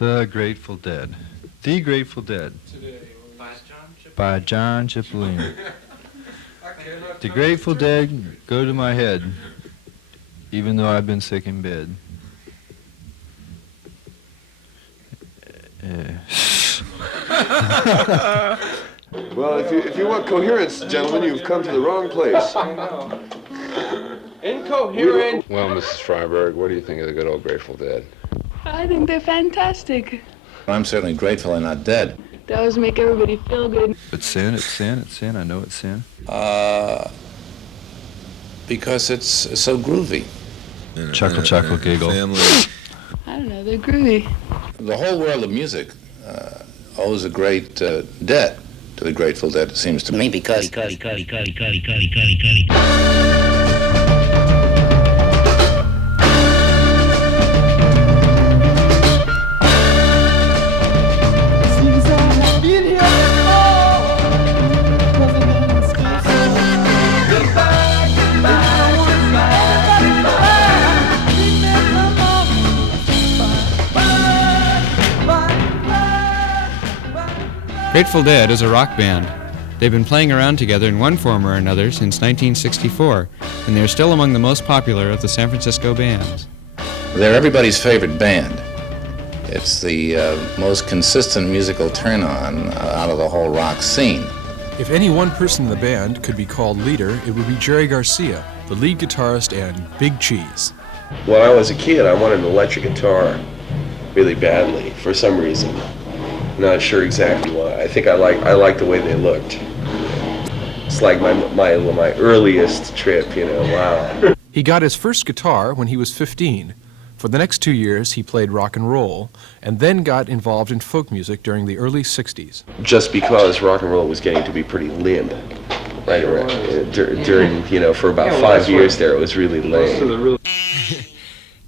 The Grateful Dead. The Grateful Dead. By John Cipollina. The Grateful Dead go to my head, even though I've been sick in bed. Well, if you want coherence, gentlemen, you've come to the wrong place. Incoherent. Well, Mrs. Freiberg, what do you think of the good old Grateful Dead? I think they're fantastic. I'm certainly grateful they're not dead. They always make everybody feel good. It's sin, it's sin, it's sin. I know it's sin. Because it's so groovy. Chuckle, chuckle, giggle. Family. I don't know, they're groovy. The whole world of music owes a great debt to the Grateful Dead, it seems to me, because Grateful Dead is a rock band. They've been playing around together in one form or another since 1964, and they're still among the most popular of the San Francisco bands. they're everybody's favorite band. It's the most consistent musical turn-on out of the whole rock scene. If any one person in the band could be called leader, it would be Jerry Garcia, the lead guitarist and Big Cheese. When I was a kid, I wanted an electric guitar really badly for some reason. Not sure exactly why. I think I like the way they looked. It's like my earliest trip, you know. Wow. He got his first guitar when he was 15. For the next 2 years, he played rock and roll, and then got involved in folk music during the early 60s. Just because rock and roll was getting to be pretty limp, right around during, you know, for about 5 years there, it was really lame.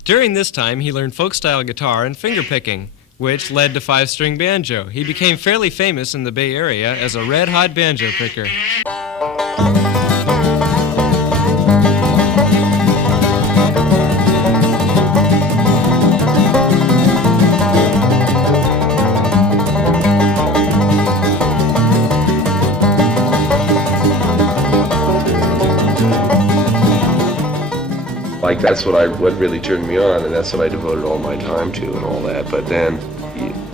During this time, he learned folk-style guitar and fingerpicking, which led to five-string banjo. He became fairly famous in the Bay Area as a red-hot banjo picker. Like, that's what really turned me on, and that's what I devoted all my time to and all that. But then,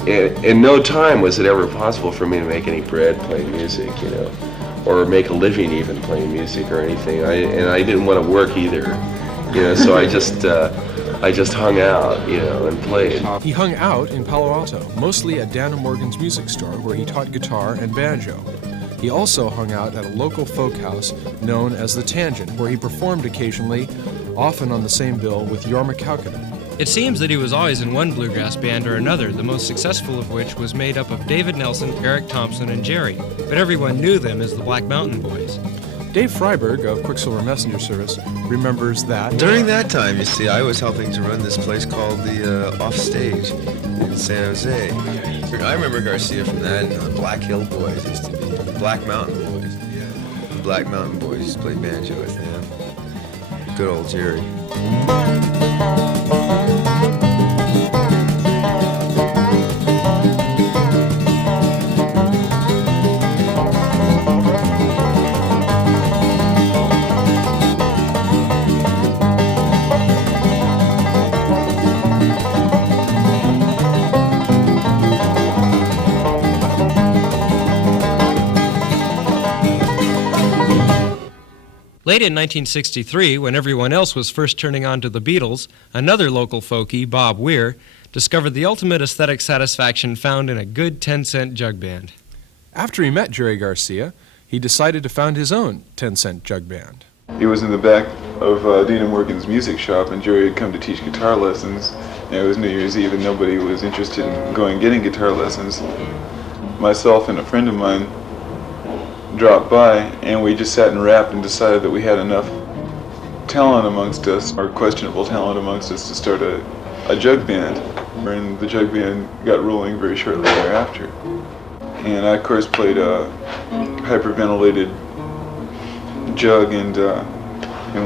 in no time was it ever possible for me to make any bread playing music, you know, or make a living even playing music or anything. And I didn't want to work either, you know, so I just hung out, you know, and played. He hung out in Palo Alto, mostly at Dan Morgan's music store, where he taught guitar and banjo. He also hung out at a local folk house known as The Tangent, where he performed occasionally, often on the same bill with Jorma Kaukonen. It seems that he was always in one bluegrass band or another, the most successful of which was made up of David Nelson, Eric Thompson, and Jerry, but everyone knew them as the Black Mountain Boys. Dave Freiberg of Quicksilver Messenger Service remembers that During that time, you see, I was helping to run this place called the Offstage in San Jose. I remember Garcia from that, and the Black Hill Boys used to be, the Black Mountain Boys. The Black Mountain Boys used to play banjo with him. Good old Jerry. Late in 1963, when everyone else was first turning on to the Beatles, another local folkie, Bob Weir, discovered the ultimate aesthetic satisfaction found in a good 10-cent jug band. after he met Jerry Garcia, he decided to found his own 10-cent jug band. He was in the back of Dana Morgan's music shop, and Jerry had come to teach guitar lessons. And it was New Year's Eve, and nobody was interested in getting guitar lessons. Myself and a friend of mine dropped by, and we just sat and rapped and decided that we had enough talent amongst us, or questionable talent amongst us, to start a jug band. And the jug band got rolling very shortly thereafter. And I, of course, played Hyperventilated Jug and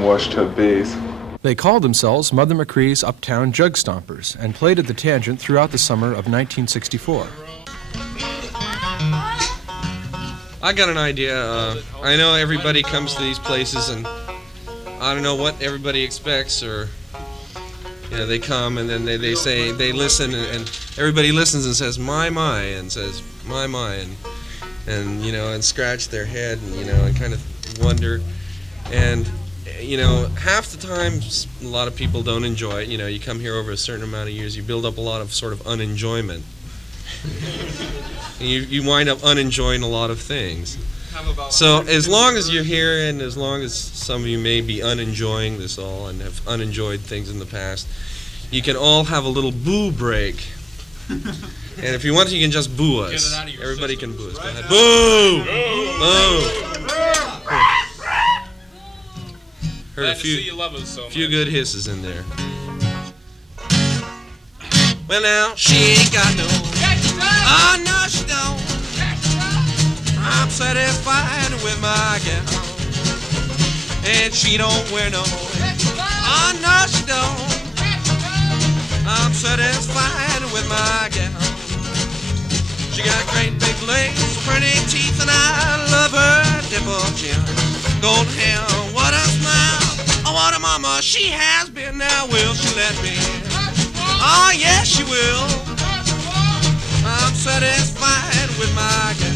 washtub bass. They called themselves Mother McCree's Uptown Jug Stompers and played at the Tangent throughout the summer of 1964. I got an idea. I know everybody comes to these places and I don't know what everybody expects, or they come and then they say, they listen, and everybody listens and says my, and says my, and and scratch their head and kind of wonder, and half the time a lot of people don't enjoy it. You come here over a certain amount of years, you build up a lot of sort of unenjoyment. And you wind up unenjoying a lot of things. So as long as you're here, and as long as some of you may be unenjoying this all and have unenjoyed things in the past, you can all have a little boo break. And if you want to, you can just boo us. Everybody can boo us. Go ahead. Boo! Boo! Heard a few good hisses in there. Well now, she ain't got no. Oh no, she don't. I'm satisfied with my gal, and she don't wear no. Oh no, she don't. I'm satisfied with my gal. She got great big legs, pretty teeth, and I love her dimple chin. Golden hair, what a smile. Oh, what a mama she has been. Now will she let me? Oh yes, she will. I'm satisfied with my gal.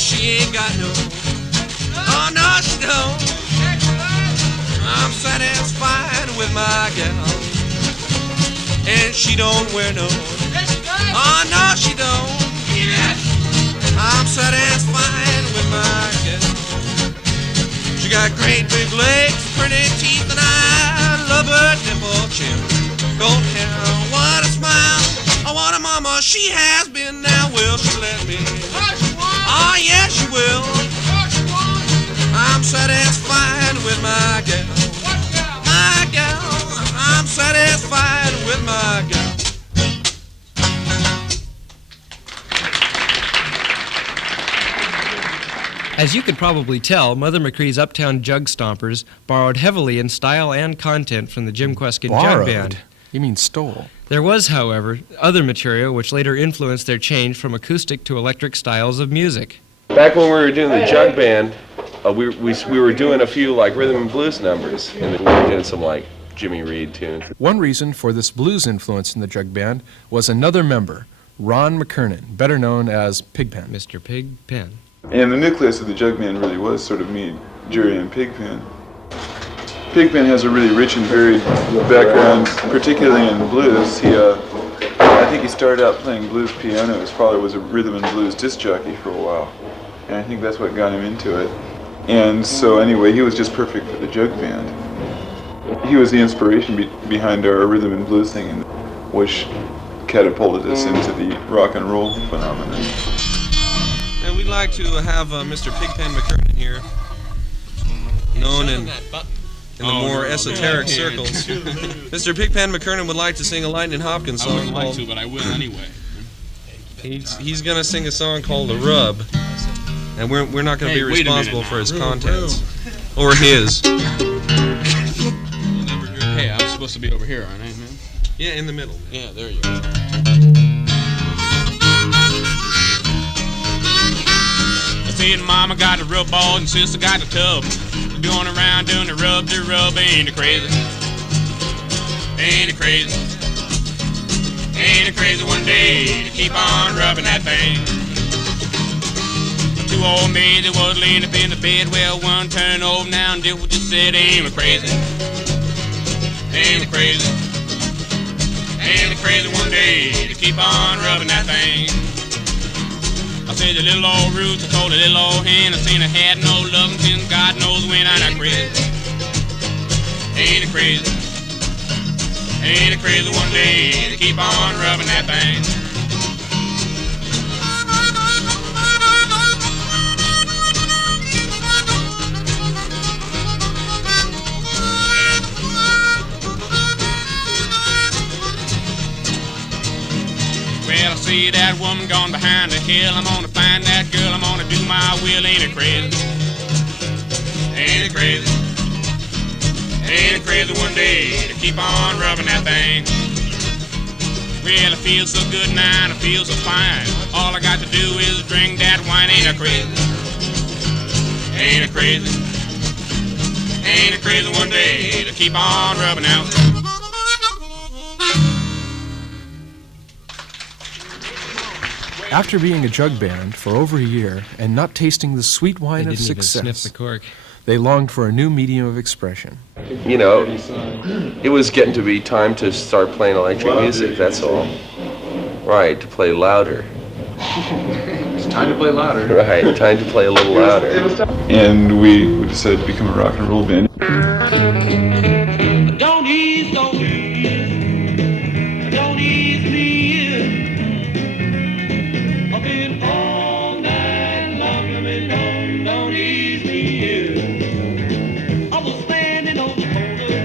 She ain't got no, oh no she don't. I'm satisfied with my gal, and she don't wear no, oh no she don't. I'm satisfied with my gal. She got great big legs, pretty teeth, and I love her dimple chin. Gold hair, what a smile, oh what a mama she has been. Now will she let me? Oh, yes, you will. I'm satisfied with my gal. My gal. I'm satisfied with my gal. As you could probably tell, Mother McCree's Uptown Jug Stompers borrowed heavily in style and content from the Jim Kweskin Jug Band. You mean stole. There was, however, other material which later influenced their change from acoustic to electric styles of music. Back when we were doing the Jug Band, we were doing a few like rhythm and blues numbers, and we were doing some like Jimmy Reed tunes. One reason for this blues influence in the Jug Band was another member, Ron McKernan, better known as Pigpen. Mr. Pigpen. And the nucleus of the Jug Band really was sort of me, Jerry, and Pigpen. Pigpen has a really rich and varied background, particularly in blues. I think he started out playing blues piano. His father was a rhythm and blues disc jockey for a while, and I think that's what got him into it. And so anyway, he was just perfect for the Jug Band. He was the inspiration behind our rhythm and blues thing, which catapulted us into the rock and roll phenomenon. And we'd like to have Mr. Pigpen Mckernan here, known in the more esoteric circles. Mr. Pigpen Mckernan would like to sing a Lightning Hopkins song. I wouldn't like to, but I will anyway. He's going to sing a song called The Rub, and we're not going to be responsible for his contents. Or his. Hey, I'm supposed to be over here, aren't I, man? Yeah, in the middle. Yeah, there you go. See, mama got the rub ball and sister got the tub. Going around doing the rub, ain't it crazy? Ain't it crazy? Ain't it crazy one day to keep on rubbing that thing? Two old maids that was laying up in the bed, well, one turned over now and just said, ain't it crazy? Ain't it crazy? Ain't it crazy one day to keep on rubbing that thing? I said the little old roots, I told the little old hen, I seen I had no loving since God knows when. I'm not crazy. Ain't it crazy? Ain't it crazy one day to keep on rubbing that thing? Well, I see that woman gone behind the hill. I'm gonna find that girl, I'm gonna do my will. Ain't it crazy? Ain't it crazy? Ain't it crazy one day to keep on rubbing that thing? Well, I feel so good now and I feel so fine. All I got to do is drink that wine. Ain't it crazy? Ain't it crazy? Ain't it crazy one day to keep on rubbing out? After being a jug band for over a year and not tasting the sweet wine of success, sniff the cork. They longed for a new medium of expression. You know, it was getting to be time to start playing electric music, that's all. Right, to play louder. It's time to play louder. Right, time to play a little louder. And we decided to become a rock and roll band. Don't ease, don't ease, don't ease me in. I've been all night long, I've been long, don't ease me in. I was standing on the corner,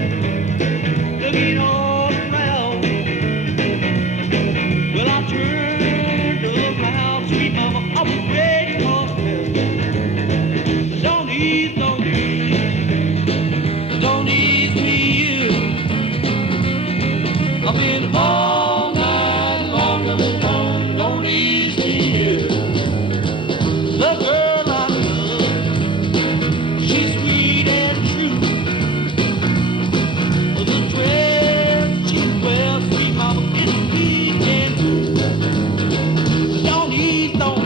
looking all around. Well, I turned around, sweet mama, I was ready for hell. Don't ease, don't ease, don't ease me in. I've been all night long, I've been long, don't ease me in. The girl I love, she's sweet and true. The dress she wears, sweet mama, it's neat and blue. Don't ease, don't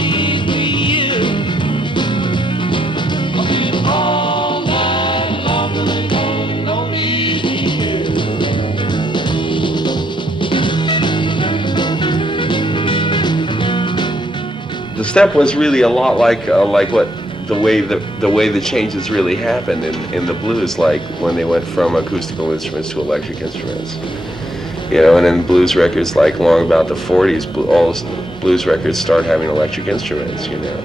ease me in. I've been all night long, I've been long, don't ease me in. The step was really a lot like what the way the changes really happened in the blues, like when they went from acoustical instruments to electric instruments. You know, and then blues records, like long about the 40s, all blues records start having electric instruments. You know,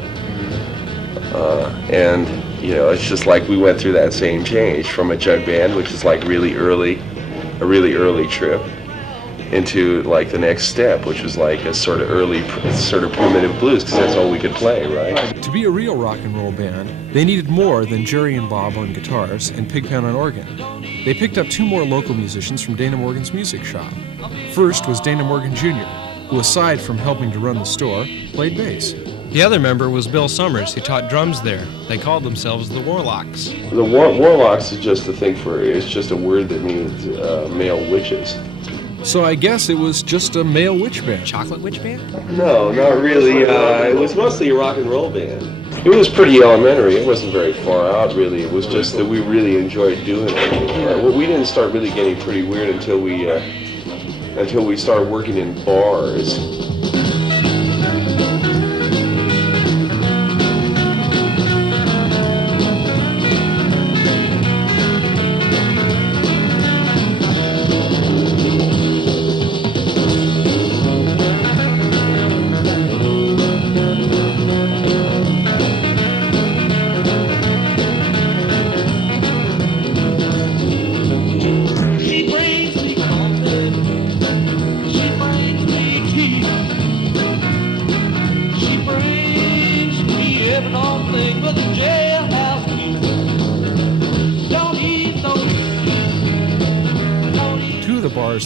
and you know, it's just like we went through that same change from a jug band, which is like a really early trip, into like the next step, which was like a sort of early, sort of primitive blues, because that's all we could play, right? To be a real rock and roll band, they needed more than Jerry and Bob on guitars and Pigpen on organ. They picked up two more local musicians from Dana Morgan's music shop. First was Dana Morgan Jr., who, aside from helping to run the store, played bass. The other member was Bill Summers, who taught drums there. They called themselves the Warlocks. The Warlocks is just a thing for, it's just a word that means male witches. So I guess it was just a male witch band. Chocolate witch band? No, not really. It was mostly a rock and roll band. It was pretty elementary. It wasn't very far out, really. It was just that we really enjoyed doing it. We didn't start really getting pretty weird until we started working in bars.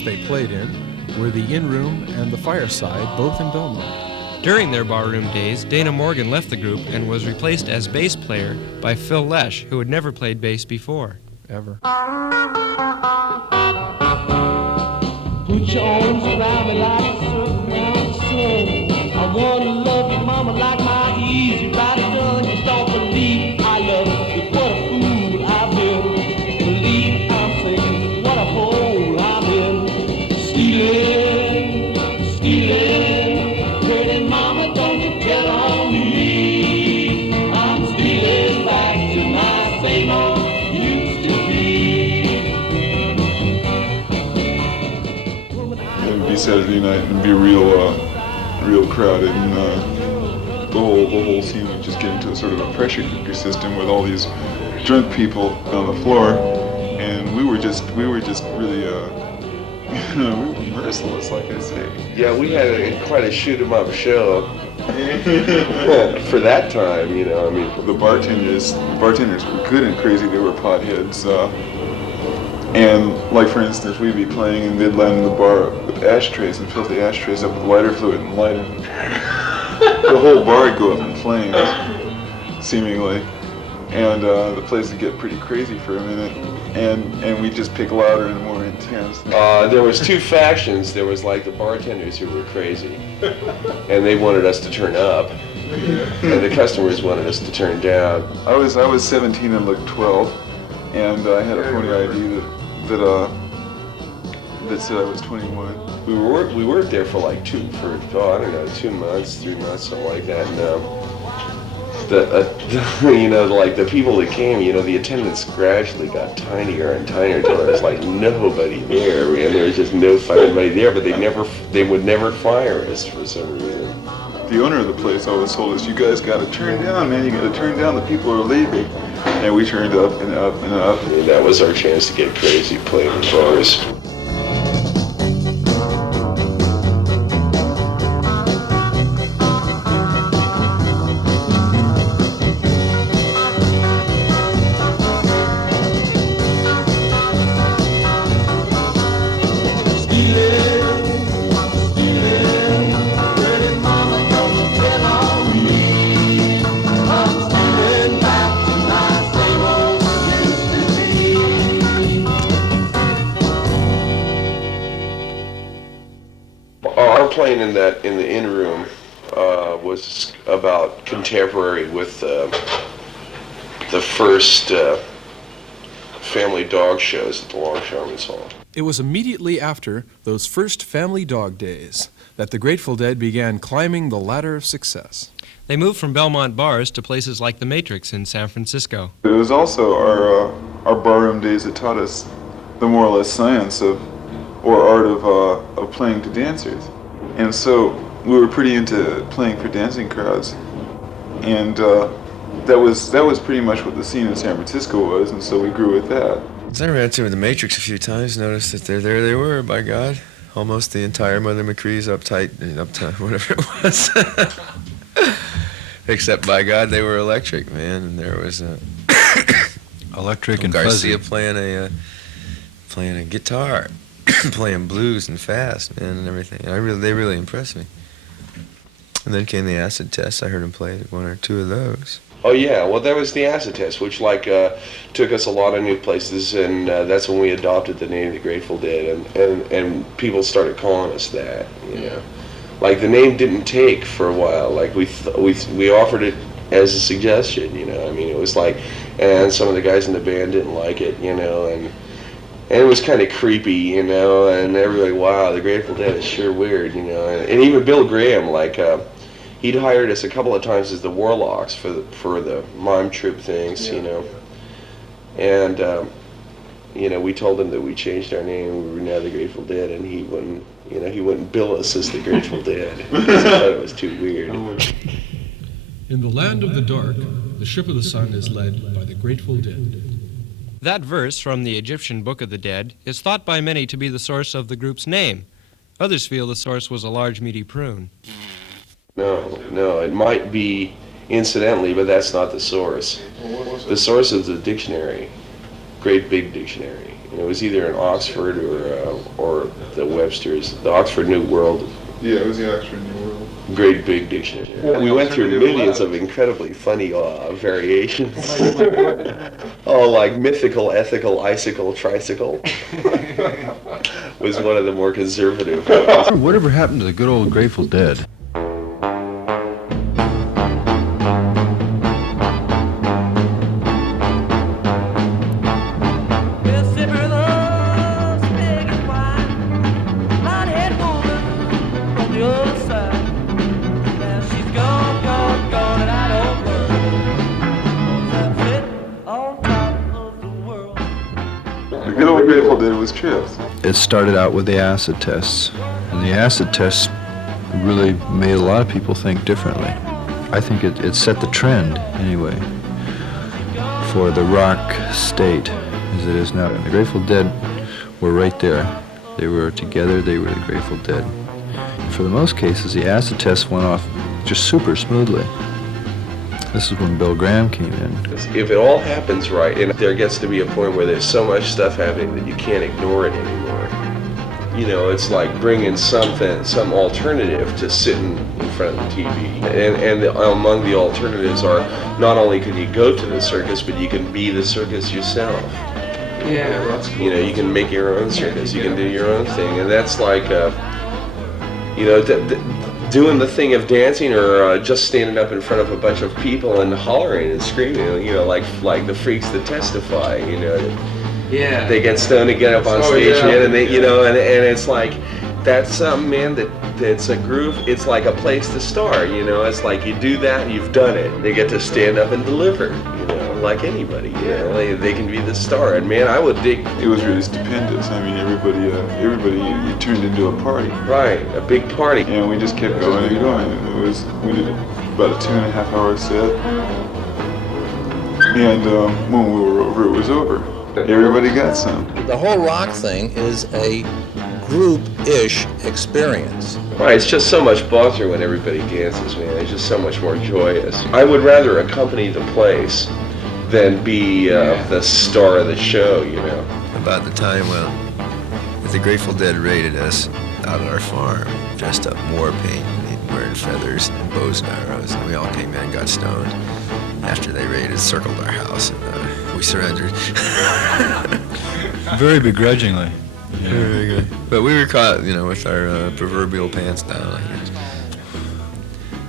They played in were the Inn Room and the Fireside, both in Belmont. During their barroom days, Dana Morgan left the group and was replaced as bass player by Phil Lesh, who had never played bass before. Ever. Put your arms around me like a surf around the sun. I wanna love you, mama, like my easy rider done. Just don't believe I love you. What a fool I've been. Believe I'm saying what a fool I've been. Stealing, stealing, Saturday night and be real crowded, and the whole scene would just get into a sort of a pressure cooker system with all these drunk people on the floor, and we were just really we were merciless, like I say. Yeah, we had quite a shoot 'em up show for that time, you know. I mean, the bartenders were good and crazy. They were potheads, and like for instance, we'd be playing and they'd land in the bar with ashtrays and fill the ashtrays up with lighter fluid and light them. The whole bar would go up in flames, seemingly, and the place would get pretty crazy for a minute, and we'd just pick louder and more intense. There was two factions. There was like the bartenders who were crazy, and they wanted us to turn up, and the customers wanted us to turn down. I was 17 and looked 12, and I had a phony ID that said I was 21. We worked there for like 2 months, 3 months, something like that. And you know, like the people that came, you know, the attendance gradually got tinier and tinier until there was like nobody there, and there was just no fucking anybody there. But they would never fire us for some reason. The owner of the place always told us, "You guys got to turn down, man. You got to turn down. The people are leaving." And we turned up and up and up. I mean, that was our chance to get crazy, playing in bars. Playing in the in room was about contemporary with the first family dog shows at the Longshoremen's Hall. It was immediately after those first family dog days that the Grateful Dead began climbing the ladder of success. They moved from Belmont bars to places like the Matrix in San Francisco. It was also our barroom days that taught us the more or less science of or art of playing to dancers. And so we were pretty into playing for dancing crowds, and that was pretty much what the scene in San Francisco was, and so we grew with that. I ran into the Matrix a few times, noticed that there they were, by God. Almost the entire Mother McCree's uptight, whatever it was. Except, by God, they were electric, man, and there was electric and Garcia fuzzy. playing a guitar. Playing blues and fast, man, and everything. They really impressed me. And then came the acid test. I heard him play 1 or 2 of those. Oh yeah, well there was the acid test, which took us a lot of new places, and that's when we adopted the name of the Grateful Dead, and people started calling us that, you know. Like the name didn't take for a while. Like we offered it as a suggestion, you know. I mean, it was like, and some of the guys in the band didn't like it, you know, and it was kind of creepy, you know, and everybody, wow, the Grateful Dead is sure weird, you know. And even Bill Graham, like, he'd hired us a couple of times as the Warlocks for the mime troupe things, you know. And, you know, we told him that we changed our name, we were now the Grateful Dead, and he wouldn't bill us as the Grateful Dead because he thought it was too weird. In the land of the dark, the ship of the sun is led by the Grateful Dead. That verse from the Egyptian Book of the Dead is thought by many to be the source of the group's name. Others feel the source was a large, meaty prune. No, it might be incidentally, but that's not the source. The source is the dictionary, great big dictionary. And it was either in Oxford or the Webster's, the Oxford New World. Yeah, it was the Oxford New World. Great big dictionary. We went through millions of incredibly funny variations. Oh, like mythical, ethical, icicle, tricycle was one of the more conservative ones. Whatever happened to the good old Grateful Dead? The good old Grateful Dead was trips. It started out with the acid tests, and And the acid test really made a lot of people think differently. I think it set the trend, anyway, for the rock state as it is now. And the Grateful Dead were right there. They were together, they were the Grateful Dead. For the most cases, the acid test went off just super smoothly. This is when Bill Graham came in. If it all happens right, and there gets to be a point where there's so much stuff happening that you can't ignore it anymore. You know, it's like bringing some alternative to sitting in front of the TV. And among the alternatives are, not only can you go to the circus, but you can be the circus yourself. Yeah, that's cool. You know, you can make your own circus, you can do your own thing, and that's like, you know, doing the thing of dancing or just standing up in front of a bunch of people and hollering and screaming, you know, like the freaks that testify, you know. Yeah. They get stoned and get up on stage, and they, you know, and it's like, that's something, man, that's a groove. It's like a place to start, you know. It's like you do that, you've done it. They get to stand up and deliver, you know, like anybody, you know. They can be the star, and man, I would dig. It was really stupendous. I mean, everybody you turned into a party. Right, a big party. And we just kept going and going. We did about a 2.5 hour set, and when we were over, it was over. Everybody got some. The whole rock thing is a group-ish experience. Right, it's just so much buzzer when everybody dances, man. It's just so much more joyous. I would rather accompany the place than be the star of the show, you know. About the time when the Grateful Dead raided us out at our farm, dressed up in war paint, wearing feathers and bows and arrows, and we all came in and got stoned. After they raided, circled our house, and we surrendered. Very begrudgingly. Yeah. Very good. But we were caught, you know, with our proverbial pants down, I guess.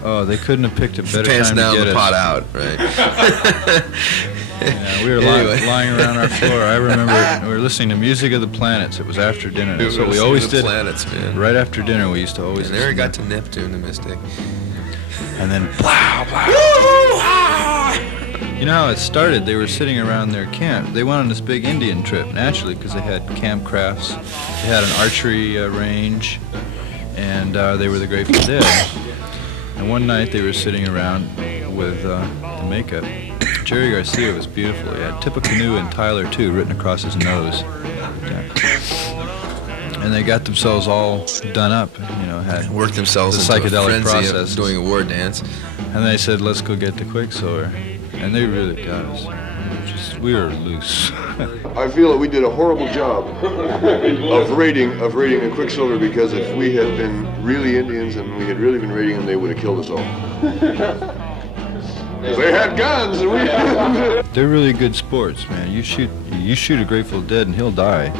Oh, they couldn't have picked a better pants time down, to get the us. pot out, right? Yeah, we were Anyway. lying around our floor. I remember we were listening to Music of the Planets. It was after dinner. That's what we always did. Planets, man. Right after dinner, we used to always. And there we got to Neptune, the Mystic. And then blah blah. You know how it started? They were sitting around their camp. They went on this big Indian trip, naturally, because they had camp crafts. They had an archery range, and they were the Grateful Dead. And one night they were sitting around with the makeup. Jerry Garcia was beautiful. He had Tippecanoe and Tyler, too, written across his nose. Yeah. And they got themselves all done up, you know, had worked themselves the into a psychedelic frenzy process. of doing a war dance. And they said, let's go get the Quicksilver. And they really got us. We were loose. I feel that we did a horrible job of raiding the Quicksilver, because if we had been really Indians and we had really been raiding them, they would have killed us all. They had guns and we They're really good sports, man. You shoot a Grateful Dead and he'll die.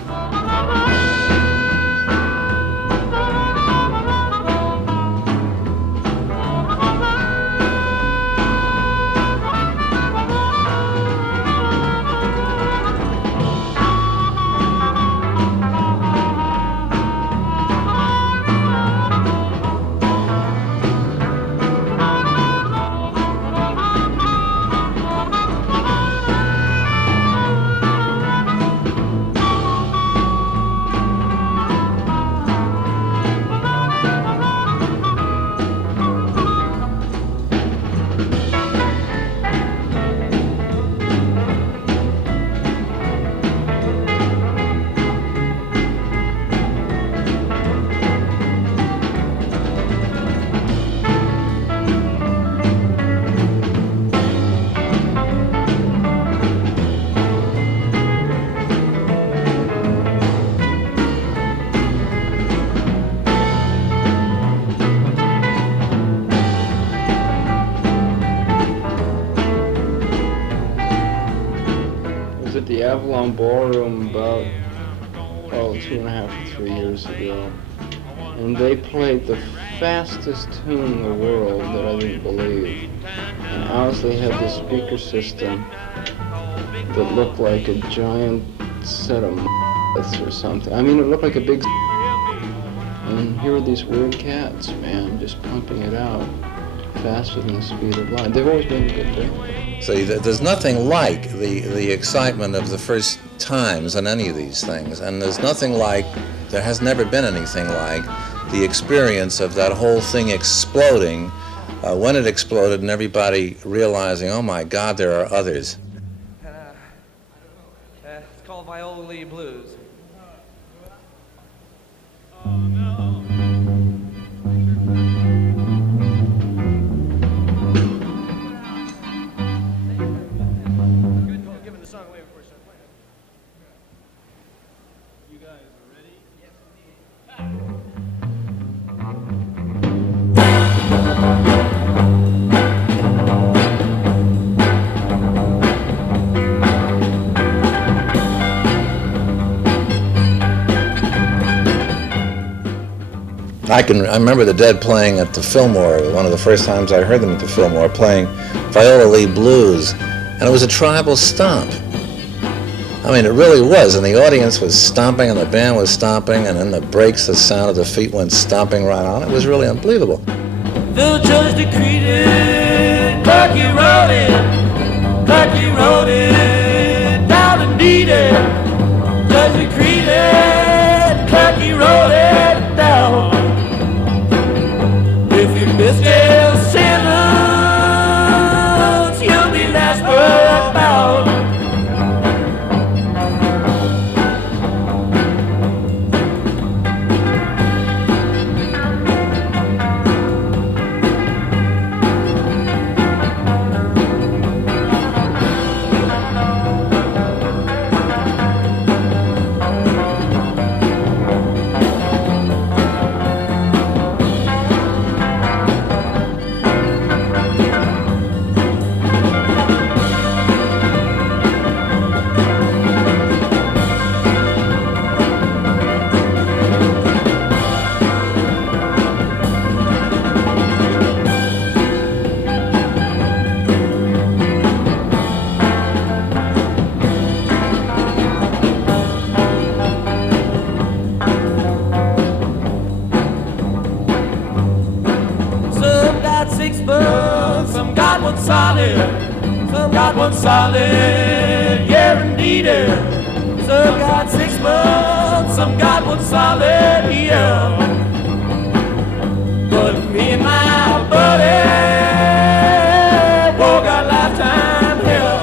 The Avalon Ballroom about 2.5 to 3 years ago, and they played the fastest tune in the world that I didn't believe. And Owsley had this speaker system that looked like a giant set of or something. I mean, it looked like a big. And here are these weird cats, man, just pumping it out faster than the speed of light. They've always been a good thing. So there's nothing like the excitement of the first times on any of these things, and there's nothing like, there has never been anything like the experience of that whole thing exploding, when it exploded and everybody realizing, oh my God, there are others. It's called Viola Lee Blues. I remember the Dead playing at the Fillmore, one of the first times I heard them at the Fillmore, playing Viola Lee Blues, and it was a tribal stomp. I mean, it really was, and the audience was stomping, and the band was stomping, and in the breaks, the sound of the feet went stomping right on. It was really unbelievable. The judge decreed it, Clarky wrote it, down and needed. Judge decreed it, Clarky wrote it down. If you missed your sentence, you'll be last word bound. Solid, yeah indeed. Some got 6 months, some got 1 solid year. But me and my buddy, we got lifetime here.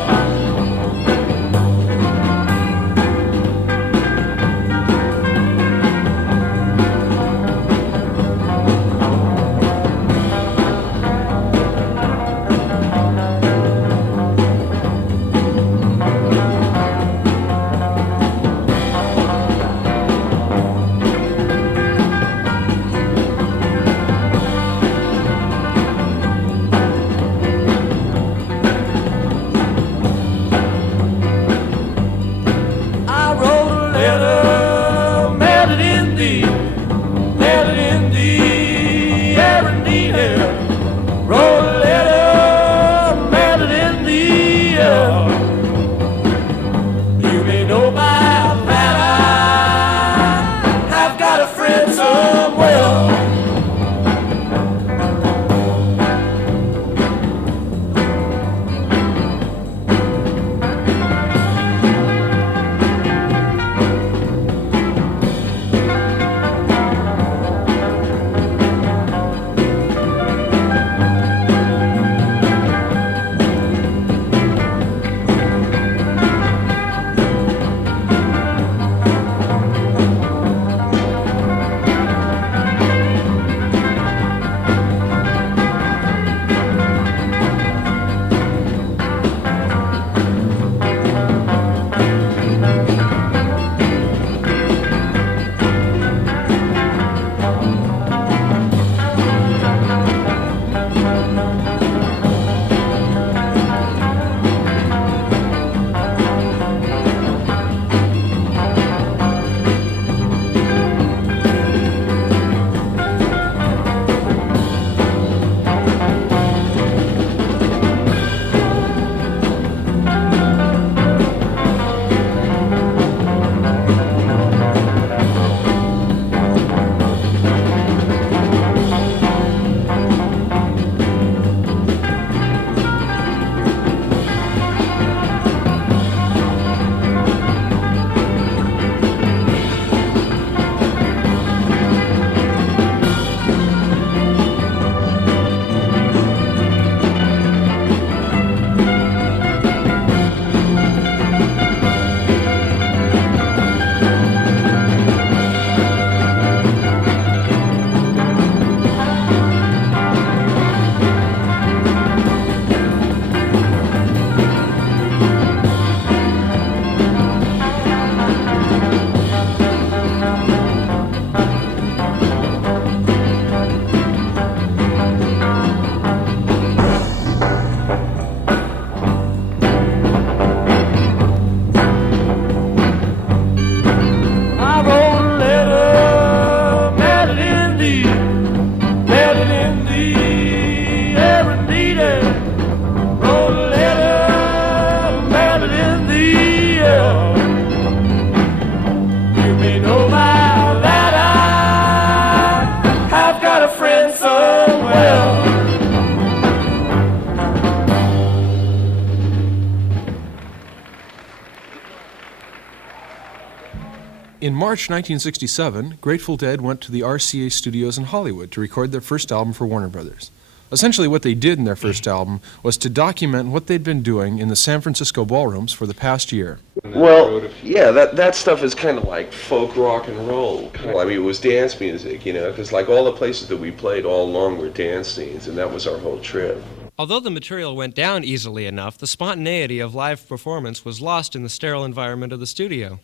In March 1967, Grateful Dead went to the RCA studios in Hollywood to record their first album for Warner Brothers. Essentially what they did in their first album was to document what they'd been doing in the San Francisco ballrooms for the past year. Well, yeah, that stuff is kind of like folk rock and roll. I mean, it was dance music, you know, because like all the places that we played all along were dance scenes, and that was our whole trip. Although the material went down easily enough, the spontaneity of live performance was lost in the sterile environment of the studio.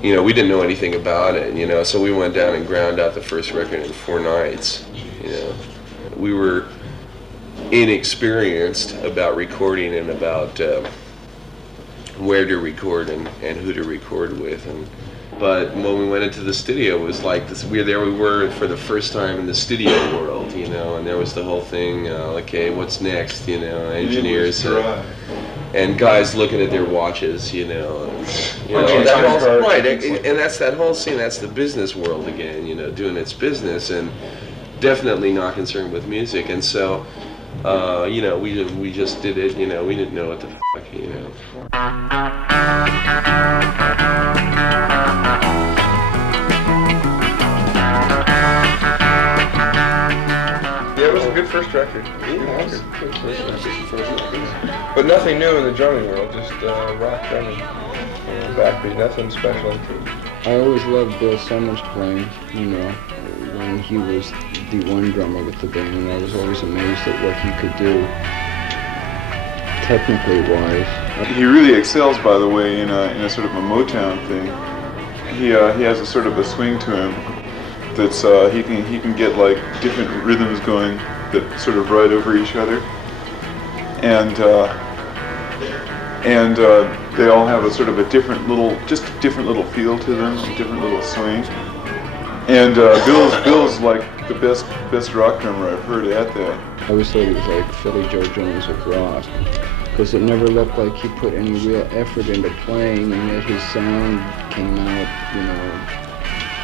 You know, we didn't know anything about it, you know, so we went down and ground out the first record in 4 nights, you know. We were inexperienced about recording and about where to record and who to record with. But when we went into the studio, it was like this, we were for the first time in the studio world, you know, and there was the whole thing, okay, what's next, you know, engineers and guys looking at their watches, you know, that whole, right, and that's that whole scene, that's the business world again, you know, doing its business and definitely not concerned with music, and so, you know, we just did it, you know, we didn't know what the fuck, you know. Yeah, it was a good first record. But nothing new in the drumming world, just rock drumming, backbeat, nothing special. I always loved Bill Summers playing, you know, when he was the one drummer with the band, and I was always amazed at what he could do, technically wise. He really excels, by the way, in a sort of a Motown thing. He has a sort of a swing to him that's he can get like different rhythms going that sort of ride over each other, and they all have a sort of a different little feel to them, a different little swing. And Bill's like the best rock drummer I've heard at that. I always thought he was like Philly Joe Jones of rock, because it never looked like he put any real effort into playing, and yet his sound came out, you know,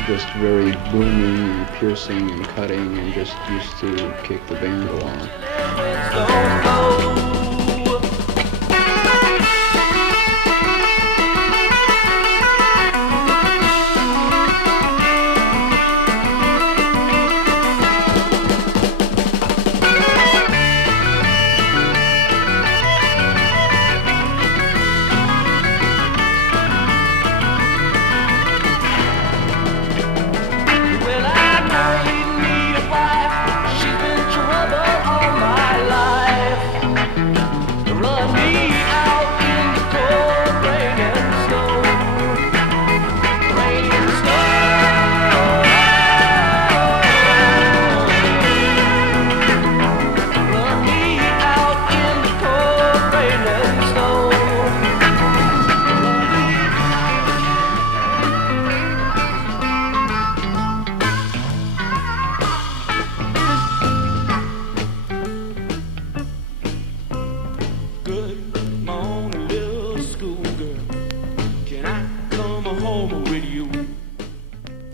just very booming and piercing and cutting, and just used to kick the band along.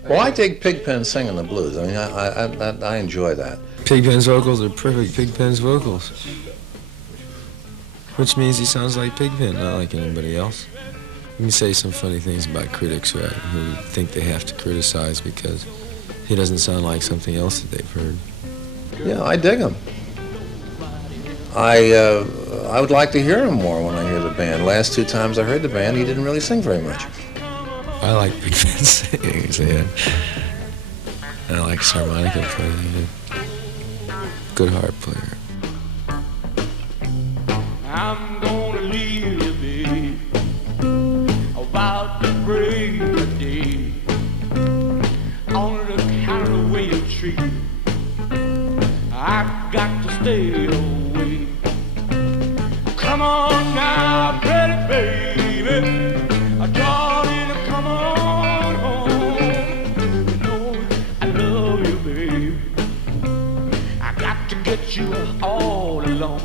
Well, I dig Pigpen singing the blues. I mean, I enjoy that. Pigpen's vocals are perfect. Pigpen's vocals. Which means he sounds like Pigpen, not like anybody else. You can say some funny things about critics, right, who think they have to criticize because he doesn't sound like something else that they've heard. Yeah, I dig him. I would like to hear him more when I hear the band. Last 2 times I heard the band, he didn't really sing very much. I like Pigpen singing, so yeah. And I like his harmonica playing. Good harp player. I'm gonna leave you, babe, about the break of day. On account of the way you treat me, I got to stay away. Come on now, pretty baby, darling, come on home. You know I love you, babe. I got to get you all alone.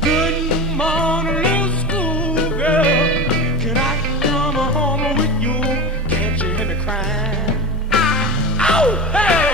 Good morning, little schoolgirl. Can I come home with you? Can't you hear me crying? Oh, hey!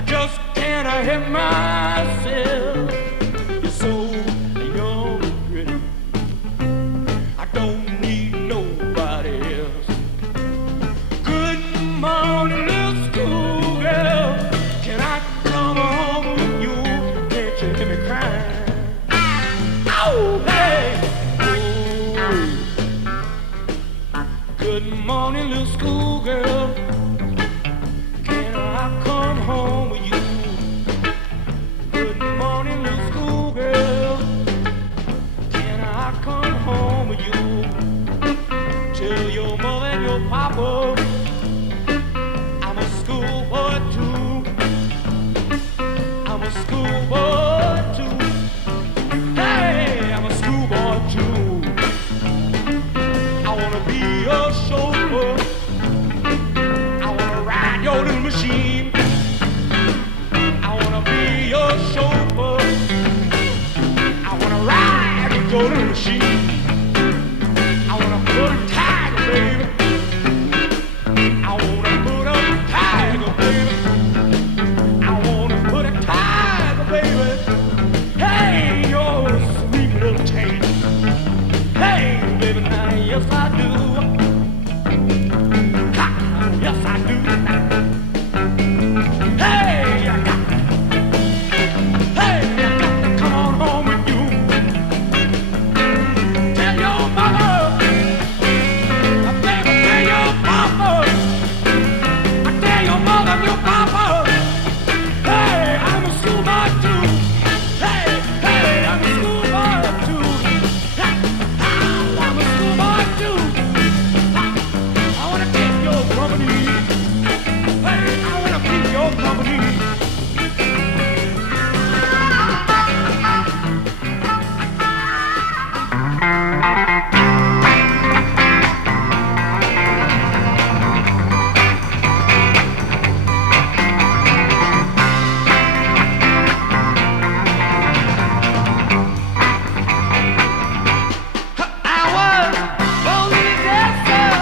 I just can't help myself. You're so young and pretty. I don't need nobody else. Good morning, little schoolgirl. Can I come home with you? Can't you hear me crying? Oh, hey! Oh. Good morning, little schoolgirl. Can I come home with you? Good morning, little schoolgirl. Can I come home with you? Tell your mother and your papa I'm a schoolboy too. I'm a schoolboy too. Hey, I'm a schoolboy too. I wanna be a chauffeur. I wanna ride your little machine. I wanna be your chauffeur. I wanna ride your little machine. I wanna put a tiger, baby. I wanna put a tiger, baby. I wanna put a tiger, baby. Hey, you're a sweet little tail. Hey, baby, now yes I do. Ha, yes I do. Hey, I got to come on home with you. Tell your mother, baby, tell your papa. I tell your mother and your papa. Hey, I'm a schoolboy too. Hey, I'm a schoolboy too. I'm a schoolboy too. I wanna keep your company. Hey, I wanna keep your company. I was born in the desert,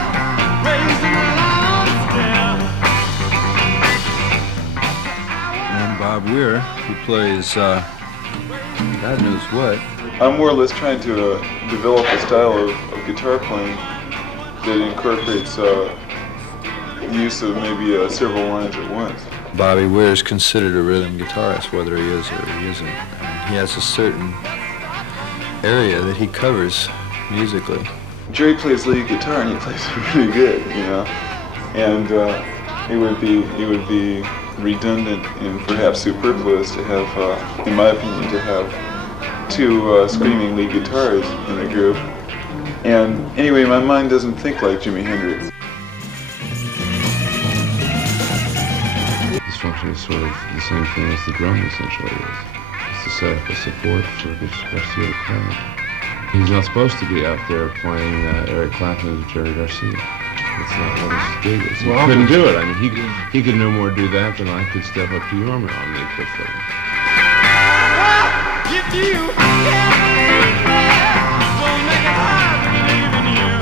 raised in the lion's den. And Bob Weir, who plays God knows what. I'm more or less trying to develop a style of guitar playing that incorporates the use of maybe several lines at once. Bobby Weir is considered a rhythm guitarist, whether he is or he isn't. And he has a certain area that he covers musically. Jerry plays lead guitar and he plays really good, you know, and it would be redundant and perhaps superfluous to have, in my opinion, to have two screaming lead guitars in a group. And anyway, my mind doesn't think like Jimi Hendrix. This function is sort of the same thing as the drum essentially is. It's to set up a support for Garcia to play. He's not supposed to be out there playing Eric Clapton and Jerry Garcia. That's not what his gig is. He couldn't do it. I mean, he could no more do that than I could step up to your arm on the Quicksilver. If you can't believe me, don't make it hard to believe in you.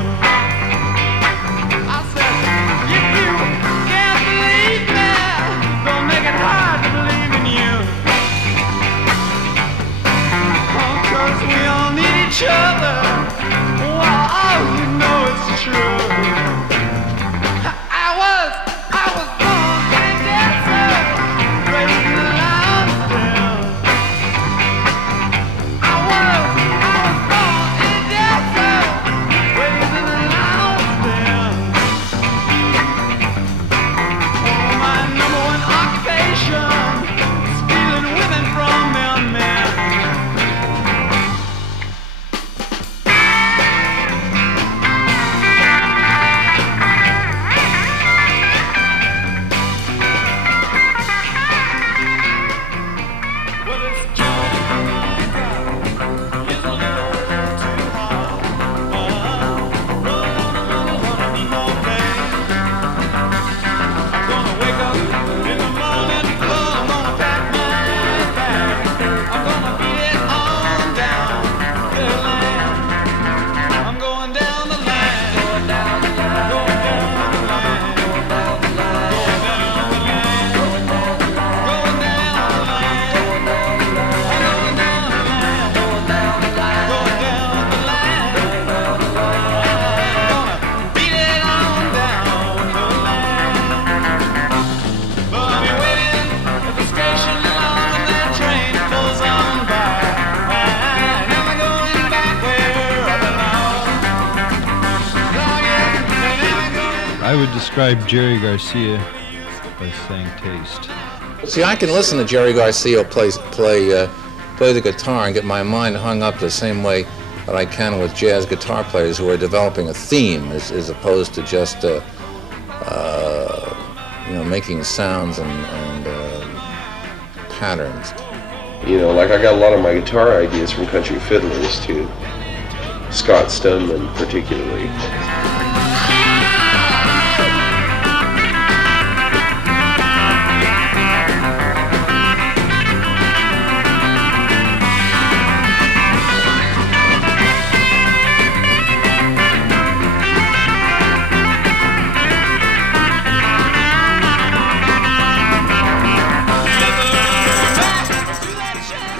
I said, if you can't believe me, don't make it hard to believe in you. Cause we all need each other. Well, you know it's true. I was born in a desert, raised in the lion's den. I was born would describe Jerry Garcia by saying taste. See, I can listen to Jerry Garcia play the guitar and get my mind hung up the same way that I can with jazz guitar players who are developing a theme as opposed to just making sounds and patterns. You know, like I got a lot of my guitar ideas from country fiddlers too. Scott Stoneman particularly.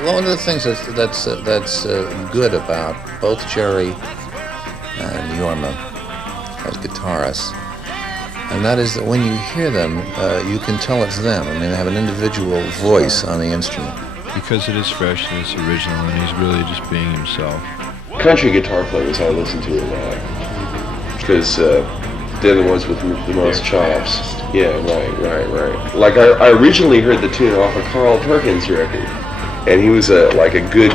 One of the things that's good about both Jerry and Jorma as guitarists, and that is that when you hear them, you can tell it's them. I mean, they have an individual voice on the instrument. Because it is fresh and it's original, and he's really just being himself. Country guitar players I listen to a lot, because they're the ones with the most chops. Yeah, right. Like I originally heard the tune off a Carl Perkins record. And he was a good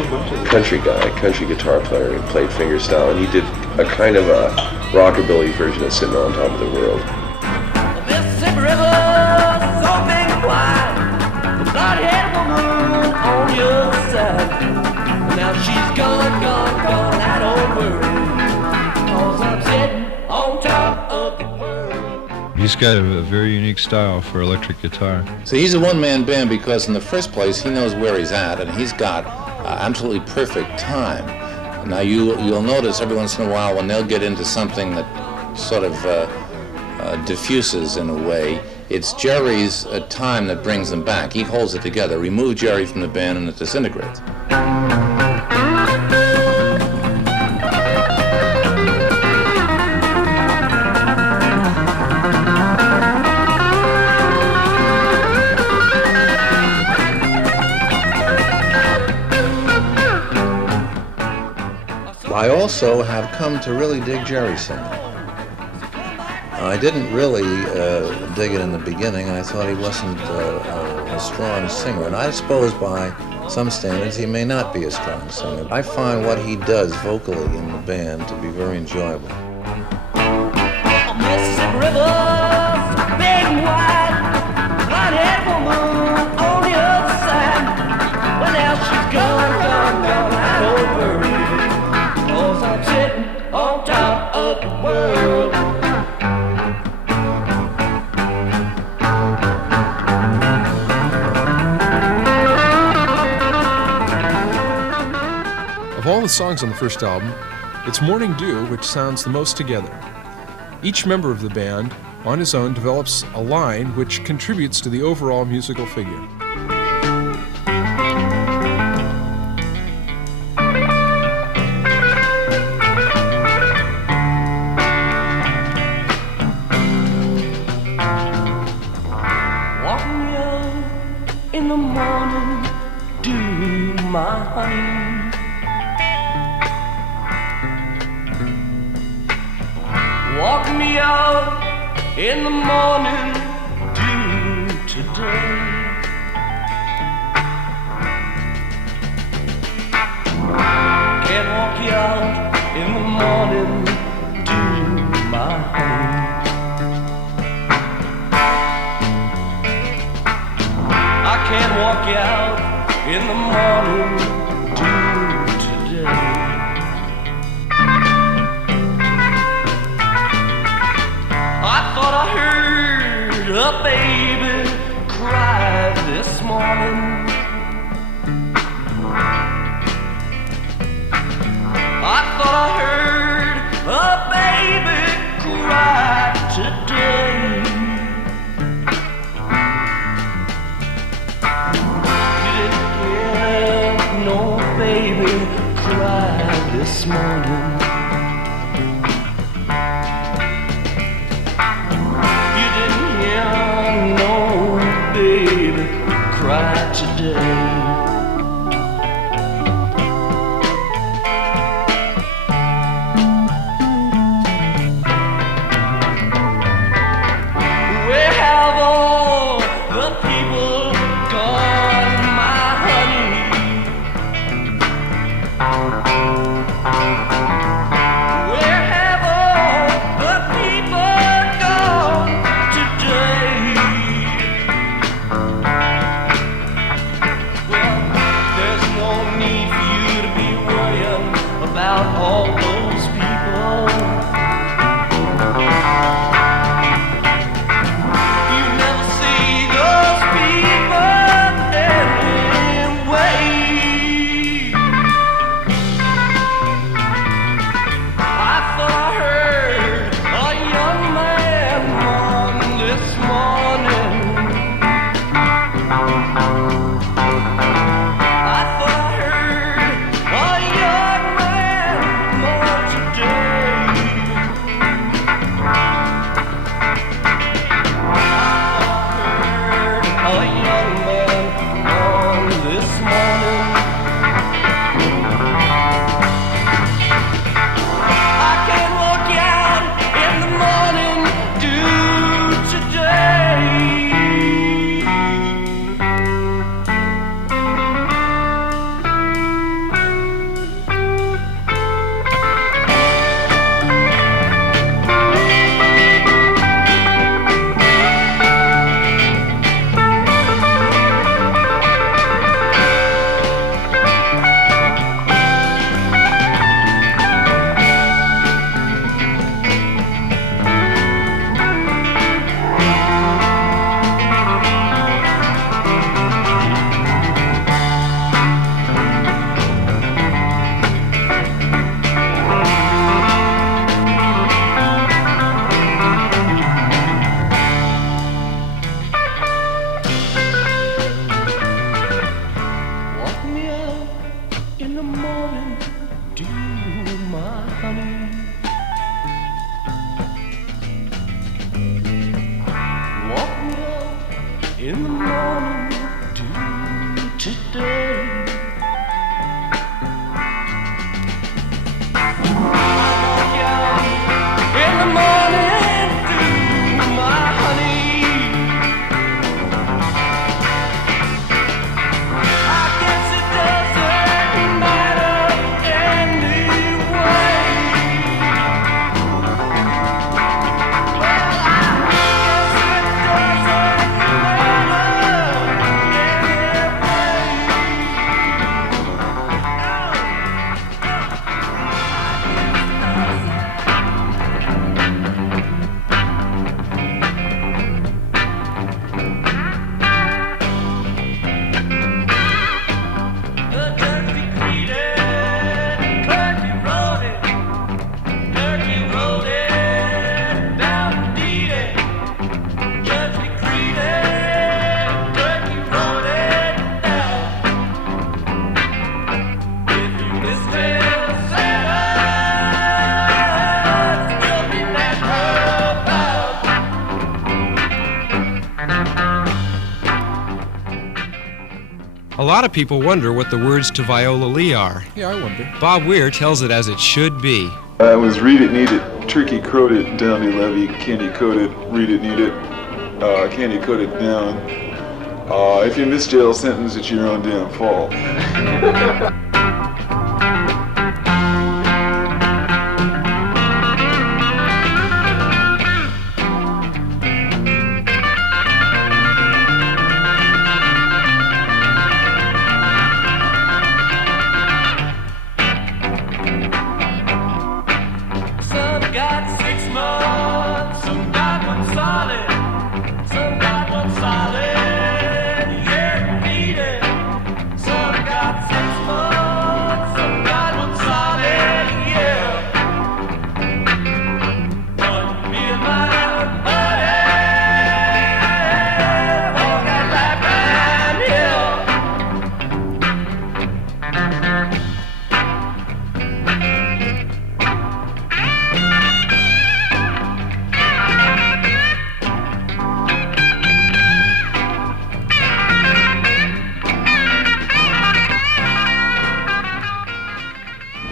country guy, country guitar player, and played fingerstyle, and he did a kind of a rockabilly version of Sitting on Top of the World. The Mississippi River, so big and wide, the blonde-haired woman on the other side. Now she's gone, I don't worry, 'cause I'm sitting on top of the world. He's got a very unique style for electric guitar. So he's a one-man band because in the first place he knows where he's at and he's got absolutely perfect time. Now you'll notice every once in a while when they'll get into something that sort of diffuses in a way, it's Jerry's time that brings them back. He holds it together. Remove Jerry from the band and it disintegrates. I also have come to really dig Jerry singing. I didn't really dig it in the beginning. I thought he wasn't a strong singer, and I suppose by some standards he may not be a strong singer. I find what he does vocally in the band to be very enjoyable. Mississippi River, big and wide, blonde-haired woman on the other side. Well, now she's gone, I don't worry, 'cause I'm sitting on top of the world. Of all the songs on the first album, it's Morning Dew which sounds the most together. Each member of the band, on his own, develops a line which contributes to the overall musical figure. Walk me up in the morning, dew, my honey. Walk me out in the morning dew today. Can't walk you out in the morning dew, my honey. I can't walk you out in the morning dew today. I thought I heard a baby cry this morning. I thought I heard a baby cry today. You didn't hear no baby cry this morning. Cry today. A lot of people wonder what the words to Viola Lee are. Yeah, I wonder. Bob Weir tells it as it should be. It was read it, need it, turkey crowed it, down to levy, candy coated, read it, need it, candy coated down. If you miss jail sentence, it's your own damn fault.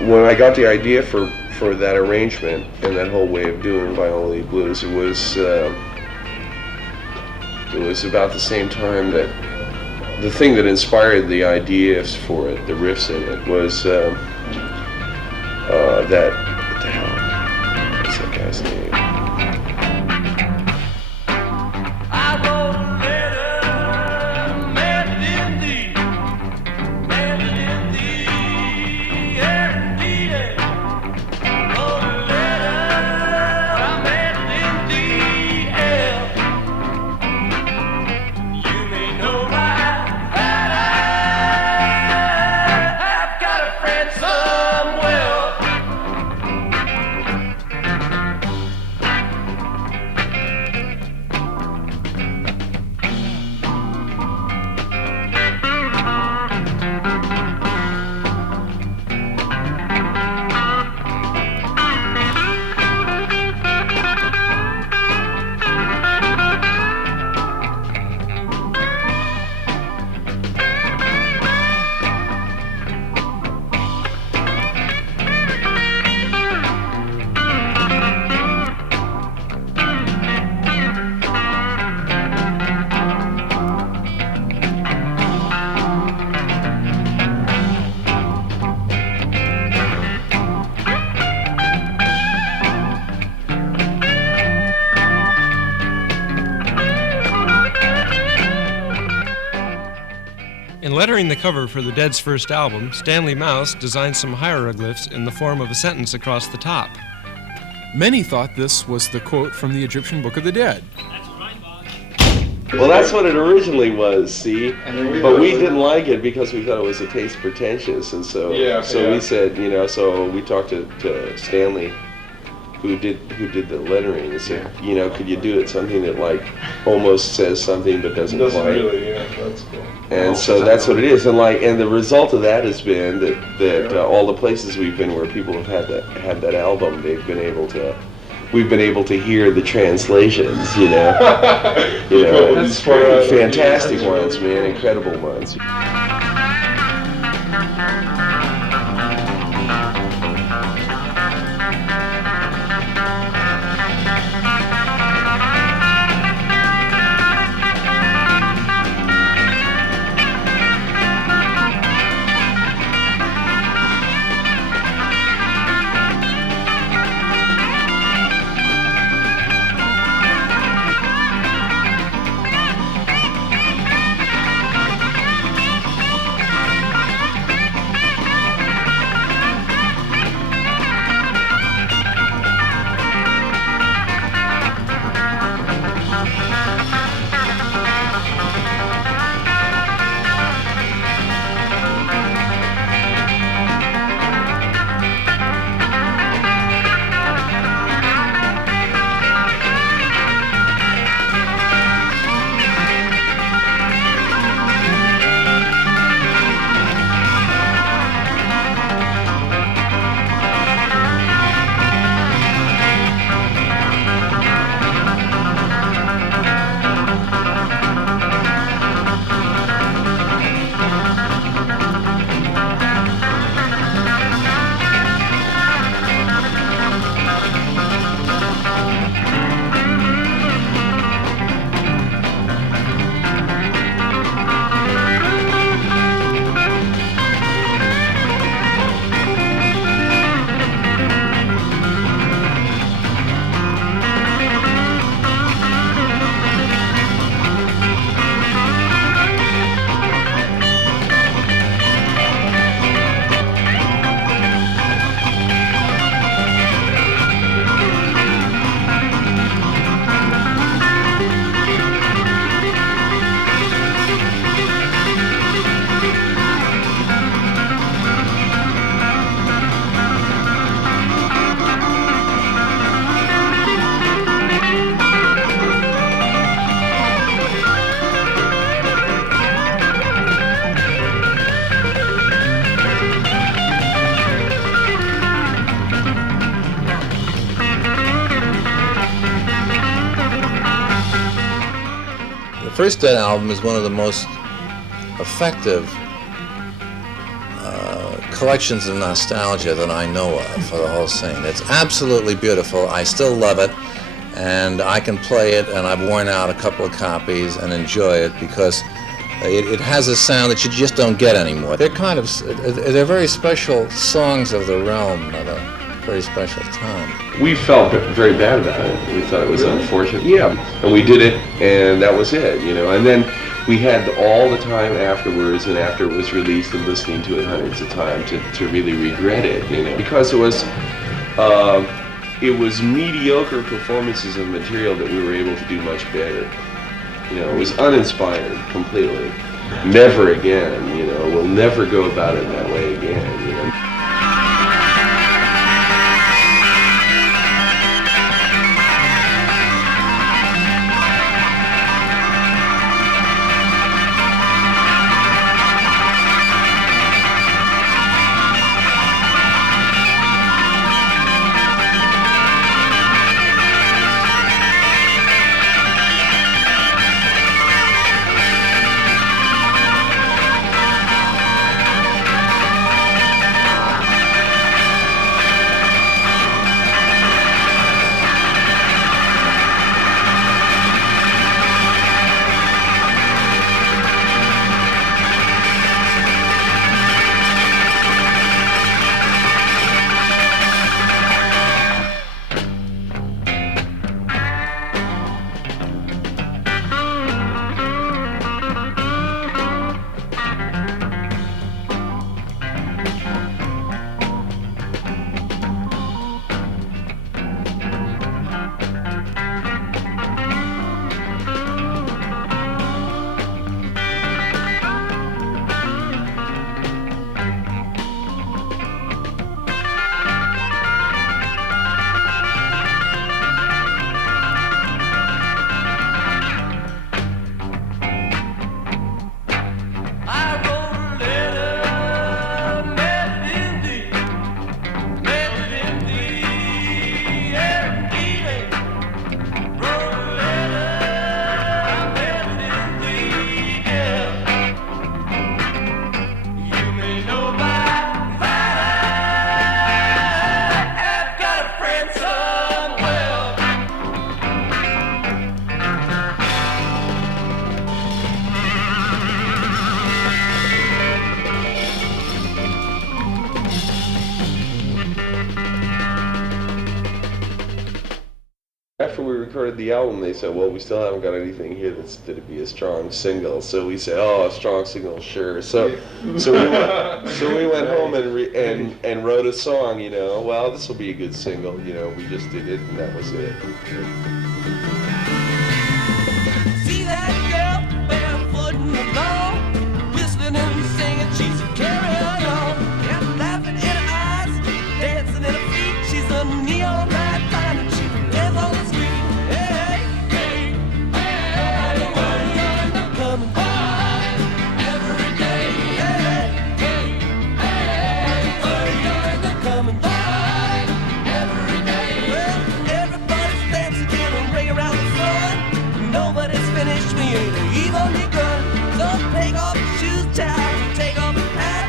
When I got the idea for that arrangement and that whole way of doing Viola Lee blues, it was about the same time that the thing that inspired the ideas for it, the riffs in it, was that, what the hell, what's that guy's name? In lettering the cover for the Dead's first album, Stanley Mouse designed some hieroglyphs in the form of a sentence across the top. Many thought this was the quote from the Egyptian Book of the Dead. Well, that's what it originally was, see? But we didn't like it because we thought it was a taste pretentious, and so we said, you know, so we talked to Stanley, who did the lettering, and said, you know, could you do it something that like almost says something but doesn't quite? Really, yeah, that's cool. And so that's what it is, and the result of that has been that all the places we've been where people have had that album, we've been able to hear the translations, you know. You know, it's fantastic ones, man, incredible ones. The first Dead album is one of the most effective collections of nostalgia that I know of for the whole scene. It's absolutely beautiful. I still love it, and I can play it, and I've worn out a couple of copies and enjoy it because it has a sound that you just don't get anymore. They're they're very special songs of the realm at a very special time. We felt very bad about it. We thought it was unfortunate. Yeah, and we did it, and that was it, you know. And then we had all the time afterwards, and after it was released, and listening to it hundreds of times to really regret it, you know, because it was mediocre performances of material that we were able to do much better. You know, it was uninspired completely. Never again, you know. We'll never go about it that way again, you know. after we recorded the album, they said, well, we still haven't got anything here that'd be a strong single. So we said, oh, a strong single, sure. So we went home and wrote a song, you know. Well, this will be a good single, you know. We just did it, and that was it. See that girl barefoot in the lawn, whistling and singing, she's carrying on. Yeah, laughing in her eyes, dancing in her feet. She's a neon light line and she lives on the street. Hey, hey, hey, hey, coming by every day. Hey, hey, hey, coming by every day. Well, everybody's dancing in a ring around the sun. Nobody's finished, we ain't even begun. So take off your shoes, child, take off your hat,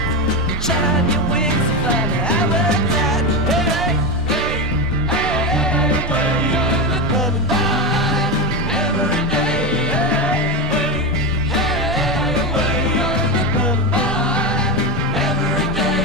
shine your wings and find the habitat. Hey, hey, hey, hey, coming by every day. Hey, hey, hey, coming by every day.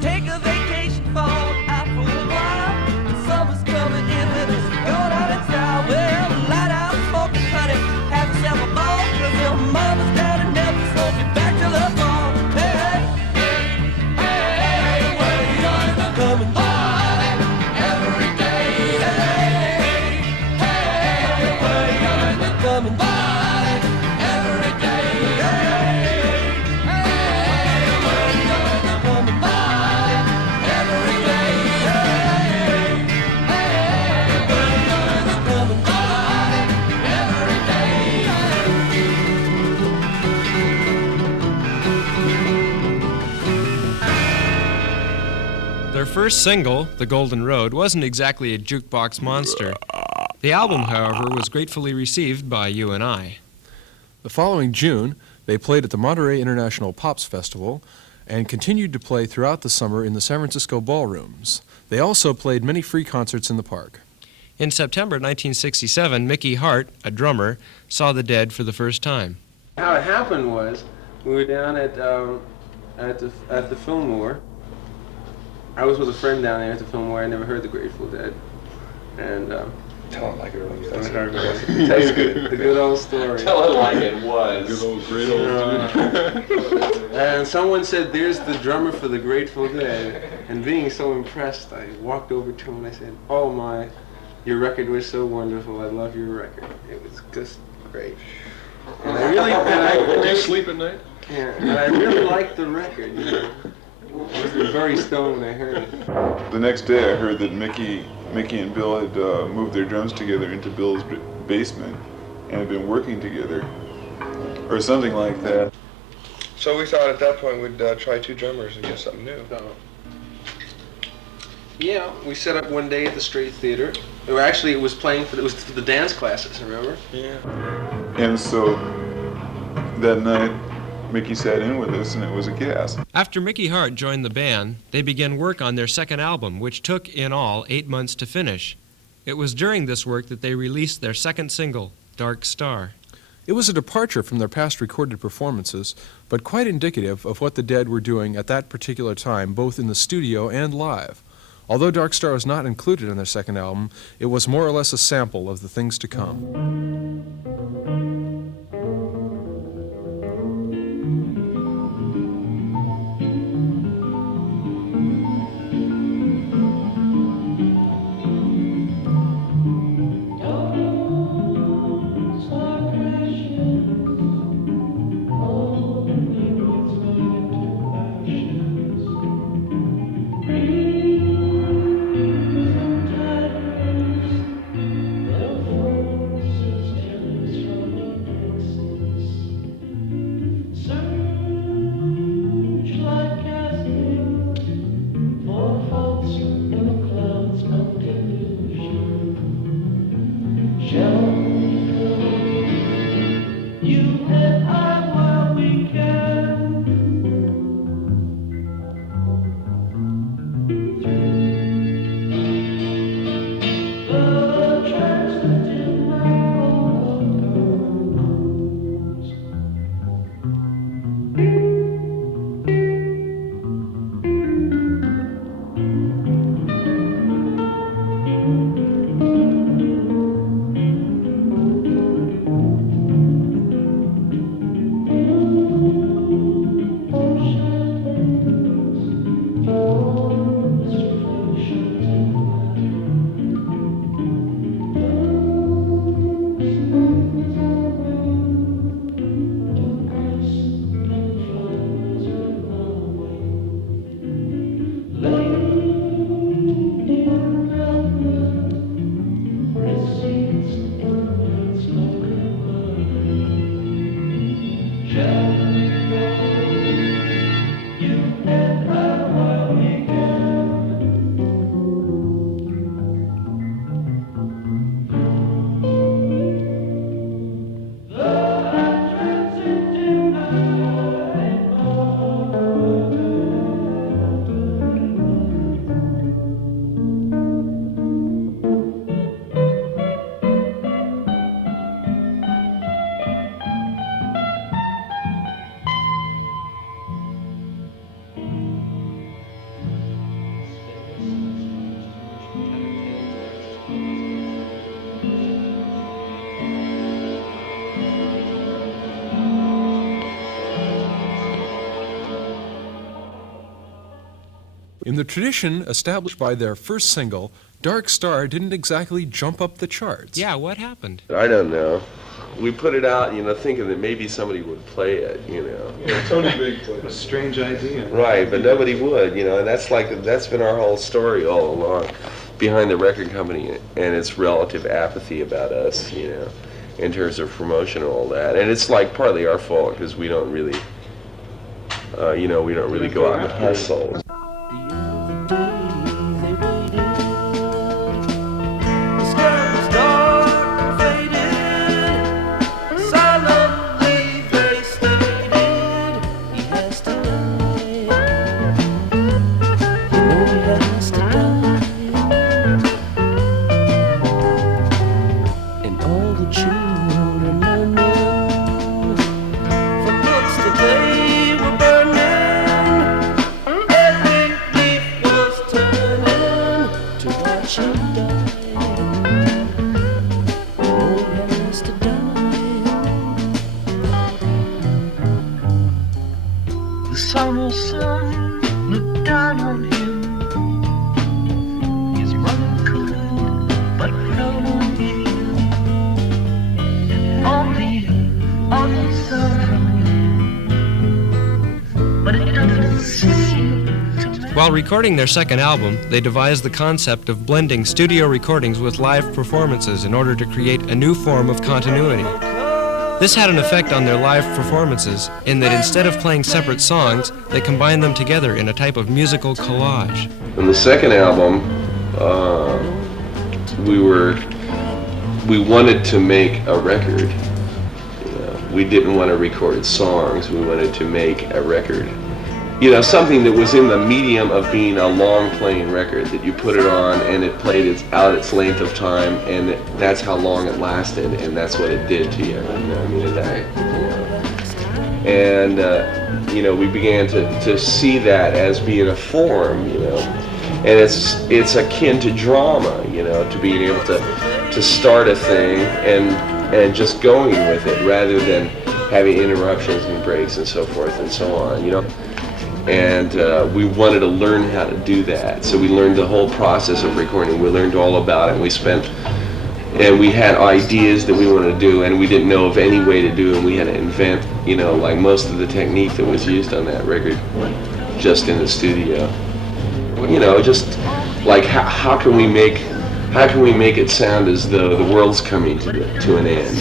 Take a vacation, fall out for a while. Summer's coming in with us, going out in style. Well, light out, smoking, honey, have yourself a ball. 'Cause your mama's daddy never sold you back to the fall. Hey, hey, hey, hey, coming by every day. Hey, hey, hey, coming by every day. Hey, coming by every day. Hey, coming by every day. Their first single, The Golden Road, wasn't exactly a jukebox monster. The album, however, was gratefully received by you and I. The following June, they played at the Monterey International Pops Festival and continued to play throughout the summer in the San Francisco ballrooms. They also played many free concerts in the park. In September 1967, Mickey Hart, a drummer, saw the Dead for the first time. How it happened was, we were down at the Fillmore. I was with a friend down there at the Fillmore. I never heard the Grateful Dead, and tell it like it was. That's good. The good old story. Tell it like it was. Good old great old And someone said, "There's the drummer for the Grateful Dead," and being so impressed, I walked over to him and I said, "Oh my, your record was so wonderful. I love your record. It was just great." And I really, Do you sleep at night? Yeah, and I really liked the record. You know. I was very stoned when I heard it. The next day I heard that Mickey and Bill had moved their drums together into Bill's basement and had been working together, or something like that. So we thought at that point we'd try two drummers and get something new. Yeah, we set up one day at the Straight Theater. Or actually, it was for the dance classes. Remember? Yeah. And so that night, Mickey sat in with us, and it was a gas. After Mickey Hart joined the band, they began work on their second album, which took, in all, 8 months to finish. It was during this work that they released their second single, Dark Star. It was a departure from their past recorded performances, but quite indicative of what the Dead were doing at that particular time, both in the studio and live. Although Dark Star was not included in their second album, it was more or less a sample of the things to come. In the tradition established by their first single, Dark Star didn't exactly jump up the charts. Yeah, what happened? I don't know. We put it out, thinking that maybe somebody would play it, Yeah, Tony Big played. A strange idea. Right, but nobody would, and that's been our whole story all along, behind the record company and its relative apathy about us, in terms of promotion and all that. And it's like partly our fault because we don't really, we don't really go out and hustle. While recording their second album, they devised the concept of blending studio recordings with live performances in order to create a new form of continuity. This had an effect on their live performances in that instead of playing separate songs, they combined them together in a type of musical collage. On the second album, we wanted to make a record. We didn't want to record songs, we wanted to make a record. Something that was in the medium of being a long-playing record, that you put it on and it played its length of time, and that's how long it lasted, and that's what it did to you. We began to see that as being a form, and it's akin to drama, to being able to start a thing and just going with it rather than having interruptions and breaks and so forth and so on, And we wanted to learn how to do that. So we learned the whole process of recording. We learned all about it. And we had ideas that we wanted to do, and we didn't know of any way to do it. And we had to invent, like most of the technique that was used on that record, just in the studio. Just like how can we make it sound as though the world's coming to an end?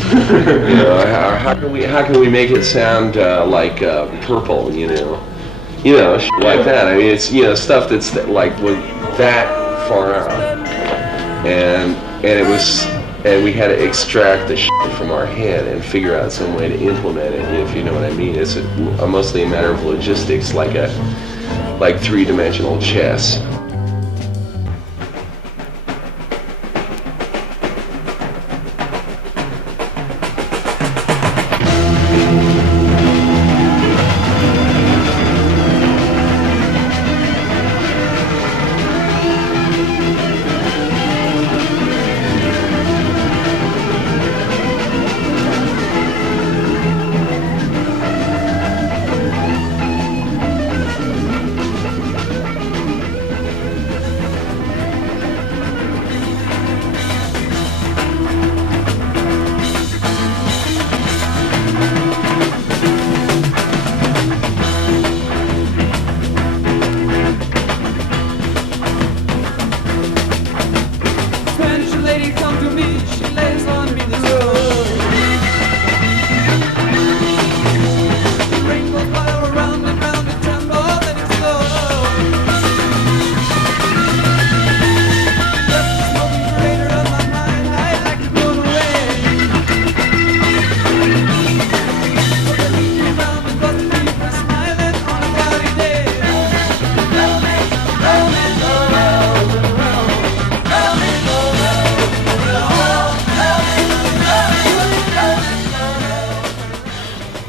How can we make it sound like Purple? Shit like that. I mean, it's stuff that's like was that far out, and we had to extract the shit from our head and figure out some way to implement it. If you know what I mean, it's mostly a matter of logistics, like three-dimensional chess.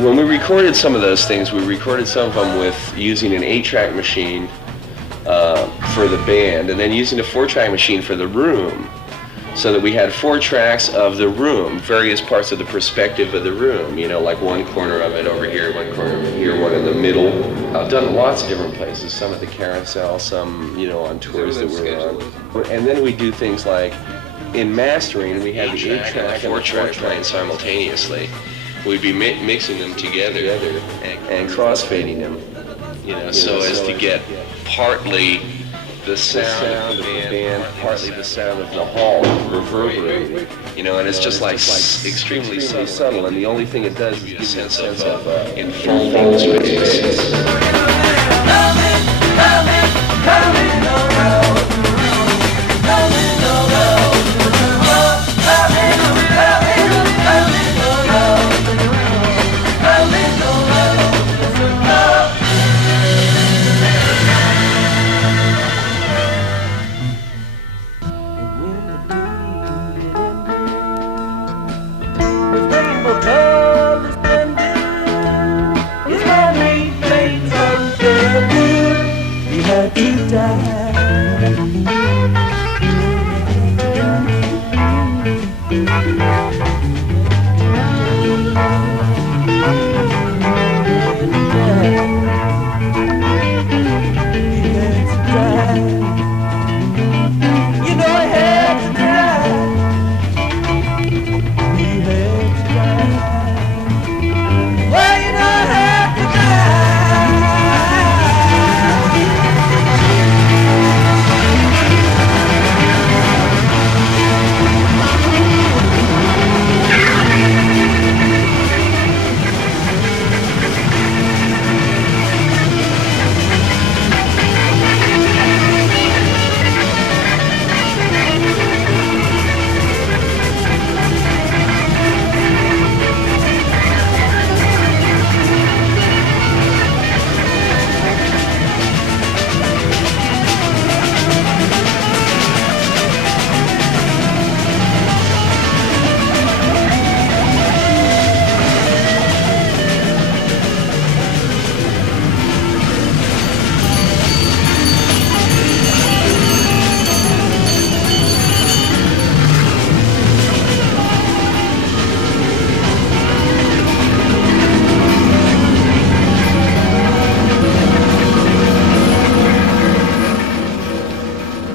When we recorded some of those things, we recorded some of them with using an 8-track machine for the band, and then using a 4-track machine for the room. so that we had 4 tracks of the room, various parts of the perspective of the room, you know, like one corner of it over here, one corner over here, one in the middle. I've done lots of different places, some at the Carousel, some, you know, on tours that we're on. And then we do things like, in mastering, we had the 8-track and the 4-track playing simultaneously. We'd be mixing them together and crossfading them, you know, so as to get partly the sound of the band, partly the sound of the hall reverberating, you know, and it's just like extremely subtle, and the only thing it does is give you a sense of enfolding space.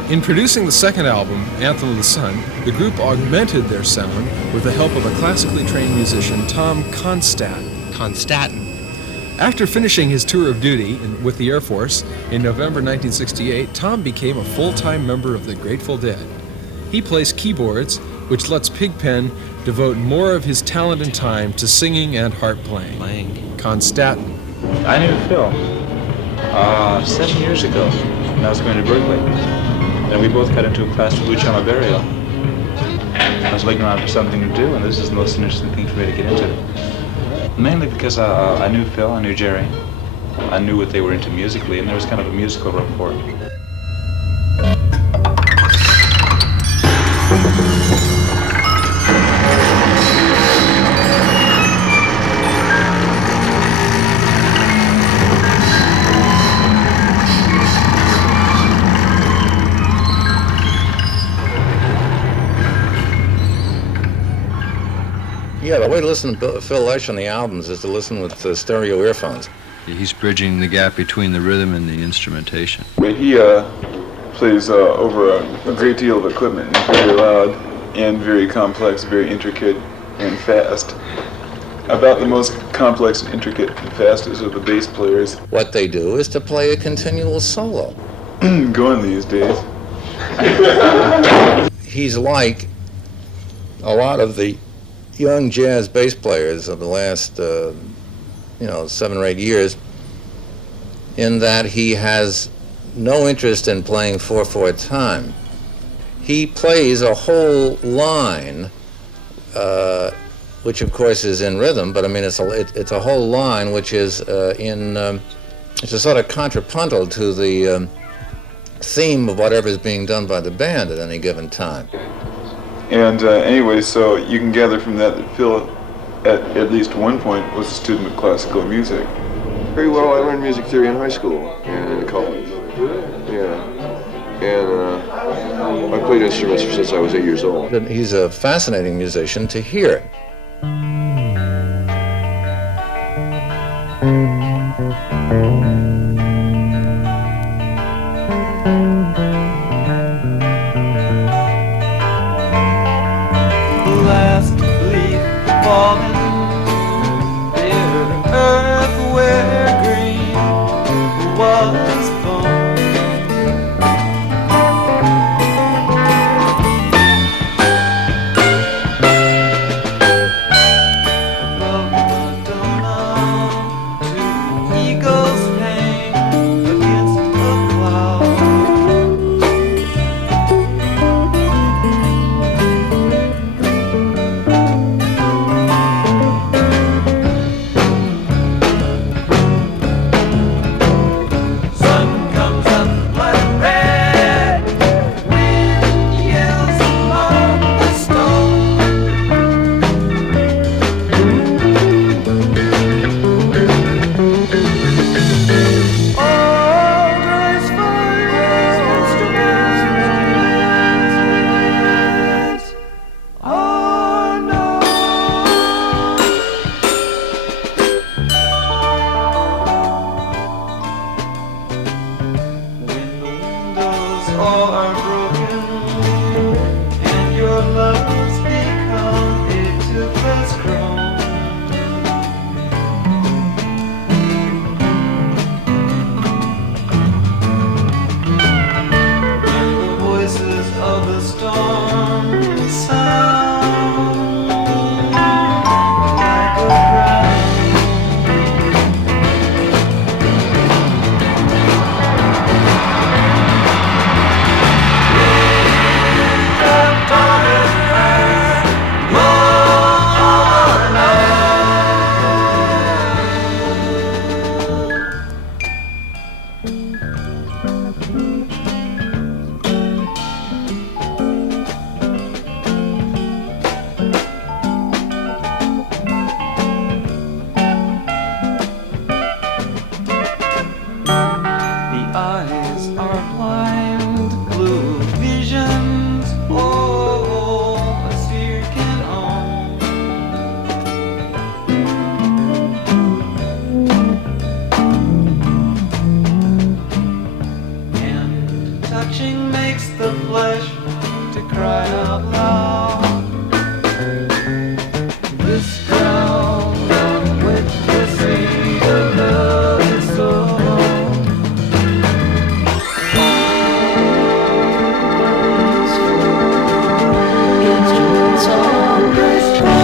In producing the second album, Anthem of the Sun, the group augmented their sound with the help of a classically trained musician, Tom Constatin. After finishing his tour of duty with the Air Force in November 1968, Tom became a full-time member of the Grateful Dead. He plays keyboards, which lets Pigpen devote more of his talent and time to singing and harp playing. Constatin. I knew Phil 7 years ago when I was going to Berkeley. And we both got into a class for Luciano Berio. I was looking around for something to do, and this is the most interesting thing for me to get into. Mainly because I knew Phil, I knew Jerry, I knew what they were into musically, and there was kind of a musical rapport. Yeah, the way to listen to Phil Lesh on the albums is to listen with stereo earphones. He's bridging the gap between the rhythm and the instrumentation. He plays over a great deal of equipment, and very loud and very complex, very intricate and fast. About the most complex and intricate and fastest of the bass players. What they do is to play a continual solo. Going these days. He's like a lot of the young jazz bass players of the last, 7 or 8 years, in that he has no interest in playing 4/4 time. He plays a whole line, which of course is in rhythm, but I mean it's a whole line which is it's a sort of contrapuntal to the theme of whatever is being done by the band at any given time. And anyway, so you can gather from that Phil, at least one point, was a student of classical music. Very well, I learned music theory in high school and in college. Yeah. And I played instruments since I was 8 years old. And he's a fascinating musician to hear. Last leaf falling, bare earth where green was born. Above Madonna, two eagles hang against a cloud. Sun comes up blood red, wind yells among the stone. All graceful instruments are known. When the windows all are broken and your lovers become a toothless crone, when the voices of the storm sound like a cry. The eyes are blind, blue visions, all a seer can own. And touching makes the flesh to cry out loud. This ground I'm witnessing the love is so. Instruments all graceful.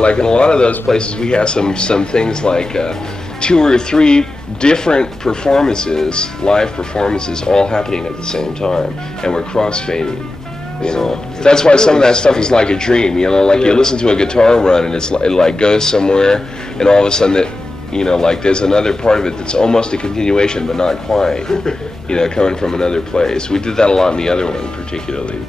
Like in a lot of those places, we have some things like 2 or 3 different performances, live performances, all happening at the same time, and we're cross-fading. You know, that's why some of that stuff is like a dream. You know, like you listen to a guitar run and it like goes somewhere, and all of a sudden like there's another part of it that's almost a continuation, but not quite. You know, coming from another place. We did that a lot in the other one, particularly.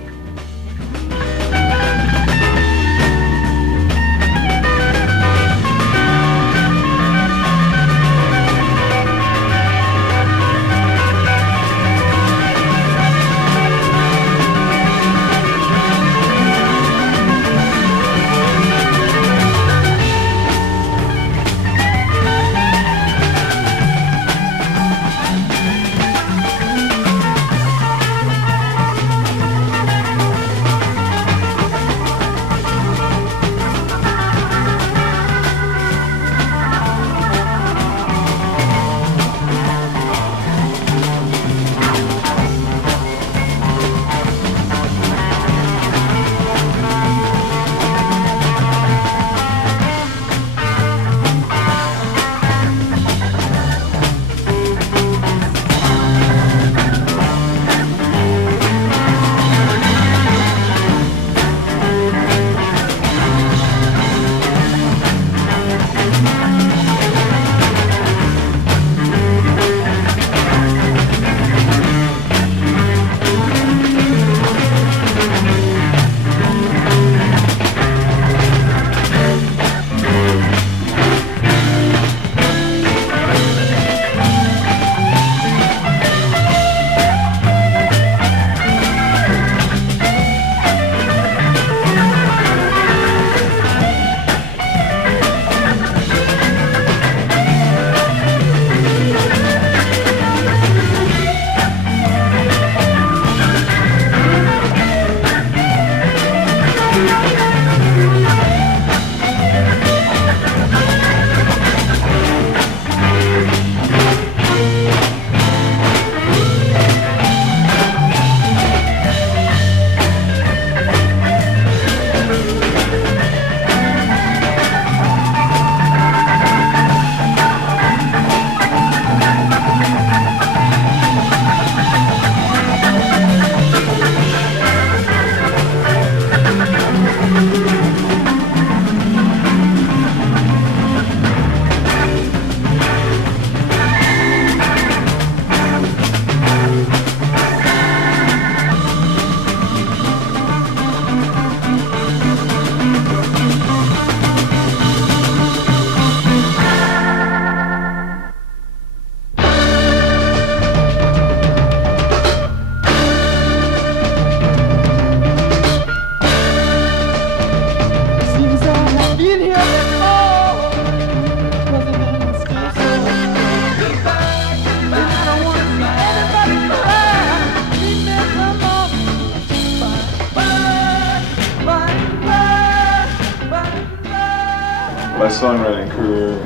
My songwriting career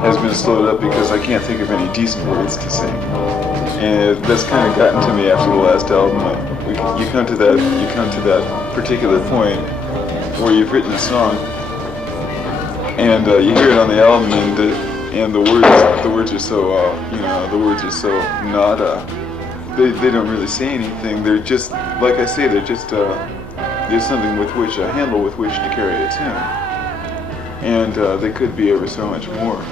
has been slowed up because I can't think of any decent words to sing, and that's kind of gotten to me after the last album. You come to that particular point where you've written a song, and you hear it on the album, and the words are so the words are so nada. They don't really say anything. They're just, like I say, they're just there's something with which, a handle with which to carry a tune, and they could be ever so much more.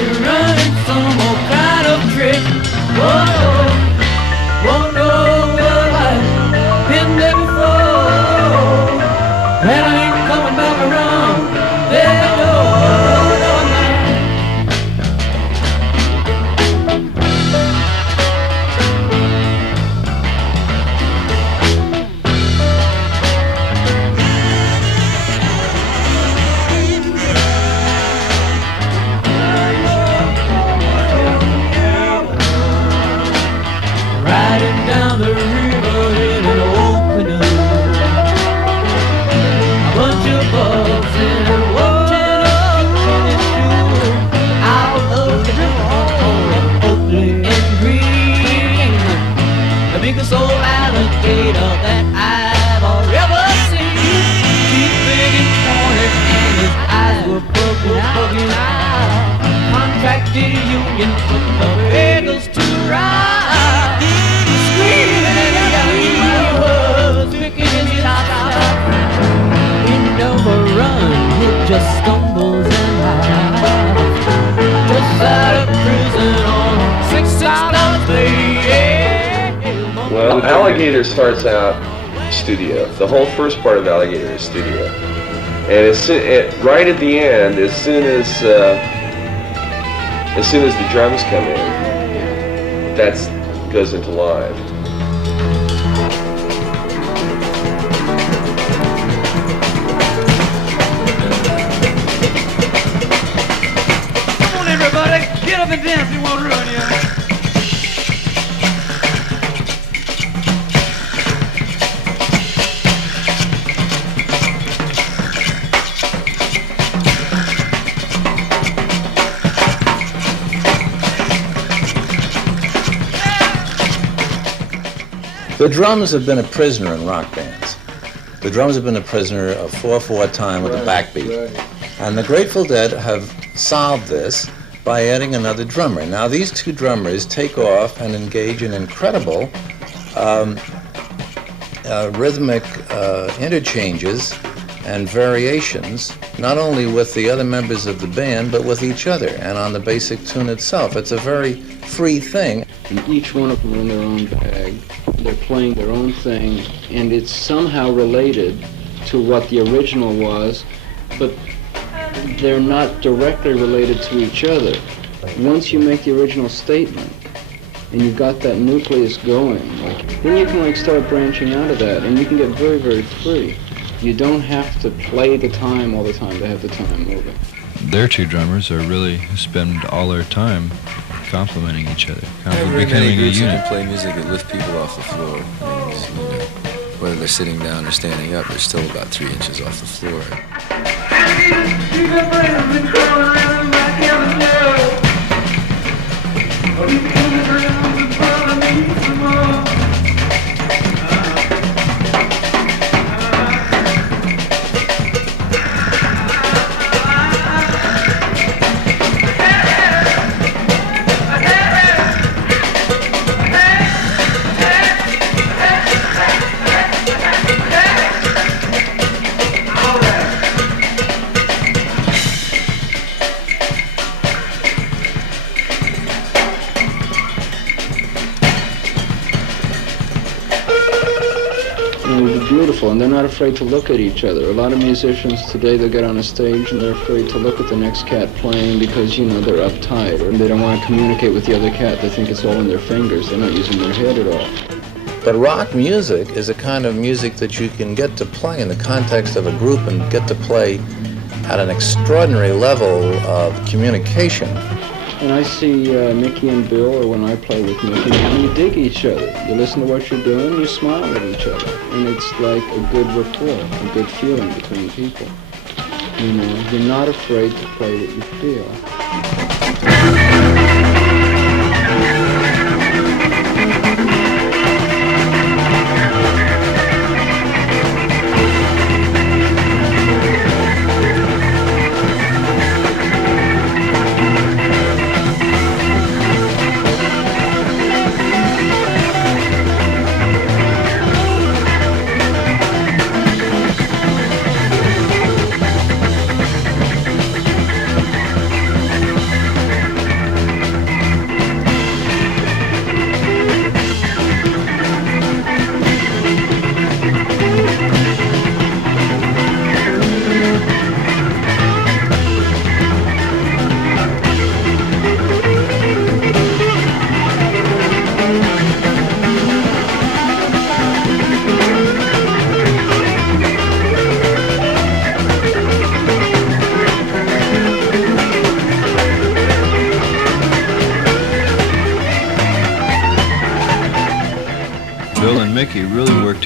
you're running some old kind of trick. Won't know well I've been there before, and I ain't coming back around there, no, no, no. Riding down the river in an old canoe, a bunch of bugs in a watching up tennis shoe. Out of the river, ugly and green, the biggest old alligator that I've ever seen. He's big and horny and his eyes were bugging out. Contracted union put the bagels to ride. Just stumbles and hides, just out of prison on $6 bail. Well, Alligator starts out studio. The whole first part of Alligator is studio, and right at the end, as soon as the drums come in, that goes into live. Get up and dance, we won't ruin you. The drums have been a prisoner in rock bands. The drums have been a prisoner of 4/4 time with a backbeat. And the Grateful Dead have solved this by adding another drummer. Now these two drummers take off and engage in incredible rhythmic interchanges and variations, not only with the other members of the band, but with each other and on the basic tune itself. It's a very free thing. And each one of them in their own bag. They're playing their own thing, and it's somehow related to what the original was, but they're not directly related to each other. Once you make the original statement, and you've got that nucleus going, then you can start branching out of that, and you can get very, very free. You don't have to play the time all the time to have the time moving. Their two drummers are really spend all their time complementing each other, becoming a unit. Play music that lift people off the floor. Whether they're sitting down or standing up, they're still about 3 inches off the floor. Beautiful, and they're not afraid to look at each other. A lot of musicians today, they get on a stage and they're afraid to look at the next cat playing because, they're uptight or they don't want to communicate with the other cat. They think it's all in their fingers. They're not using their head at all. But rock music is a kind of music that you can get to play in the context of a group and get to play at an extraordinary level of communication. And I see Mickey and Bill, or when I play with Mickey, and you dig each other. You listen to what you're doing, you smile at each other. And it's like a good rapport, a good feeling between people. You're not afraid to play what you feel.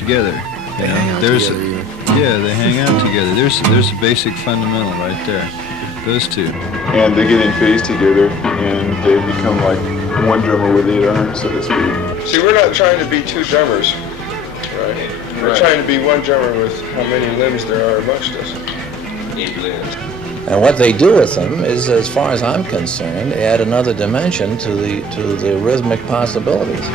together. They hang out There's together, even. Yeah, they hang out together. There's a basic fundamental right there. Those two. And they get in phase together, and they become like one drummer with 8 arms, so to speak. See, we're not trying to be two drummers, right? We're trying to be one drummer with how many limbs there are amongst us. 8 limbs. And what they do with them is, as far as I'm concerned, add another dimension to the rhythmic possibilities.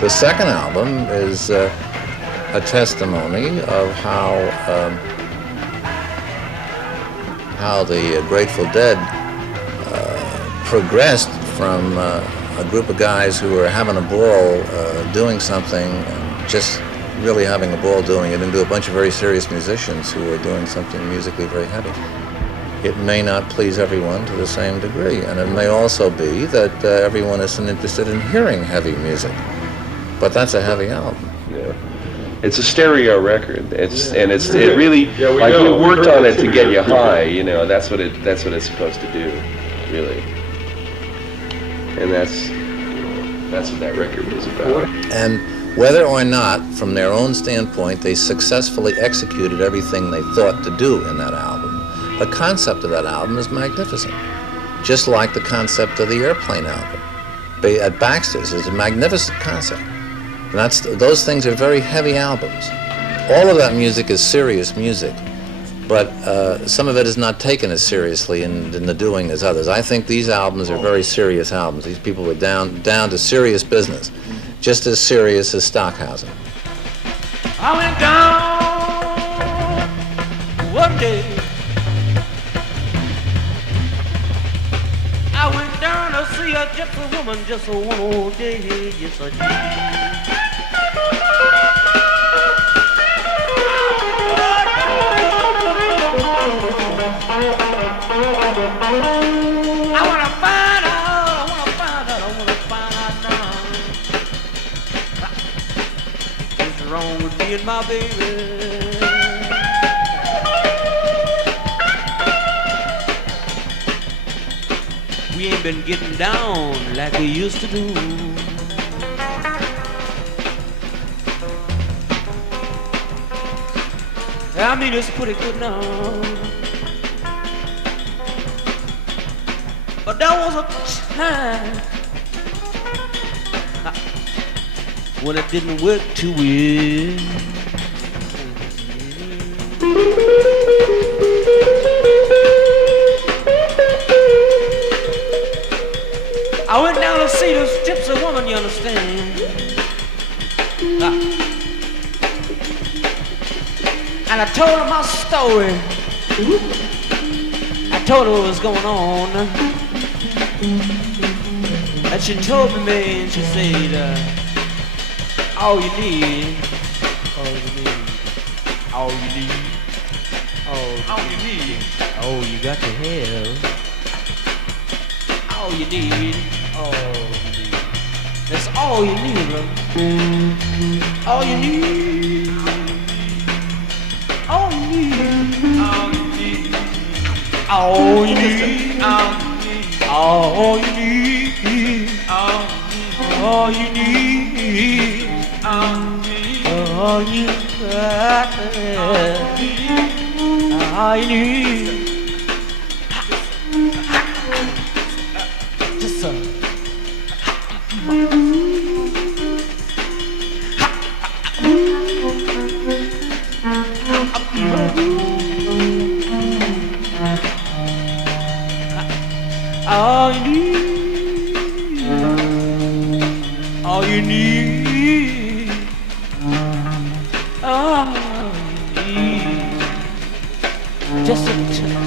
The second album is a testimony of how the Grateful Dead progressed from a group of guys who were having a ball doing something, just really having a ball doing it, into a bunch of very serious musicians who were doing something musically very heavy. It may not please everyone to the same degree, and it may also be that everyone isn't interested in hearing heavy music. But that's a heavy album. Yeah. It's a stereo record. It really like we worked on it to get you high, you know. That's what it's supposed to do, really. And that's what that record was about. And whether or not, from their own standpoint, they successfully executed everything they thought to do in that album, the concept of that album is magnificent. Just like the concept of the Airplane album. At Baxter's is a magnificent concept. And those things are very heavy albums. All of that music is serious music, but some of it is not taken as seriously in the doing as others. I think these albums are very serious albums. These people were down to serious business, just as serious as Stockhausen. I went down one day. I went down to see a gypsy woman just a one old day. Yes, I did. I wanna find out now. What's wrong with me and my baby? We ain't been getting down like we used to do. I mean, it's pretty good now. But there was a time when it didn't work too well. I went down to see this gypsy woman, you understand? And I told her my story. I told her what was going on. And she told me, and she said, all you need, all you need, all you need, all you need, all you got to have, all you need, all you need. That's all you need, love. All you need. All you need. All you need. All you need. All you need. All you got. All you need. Just all you need, all you need, all you need, just a touch,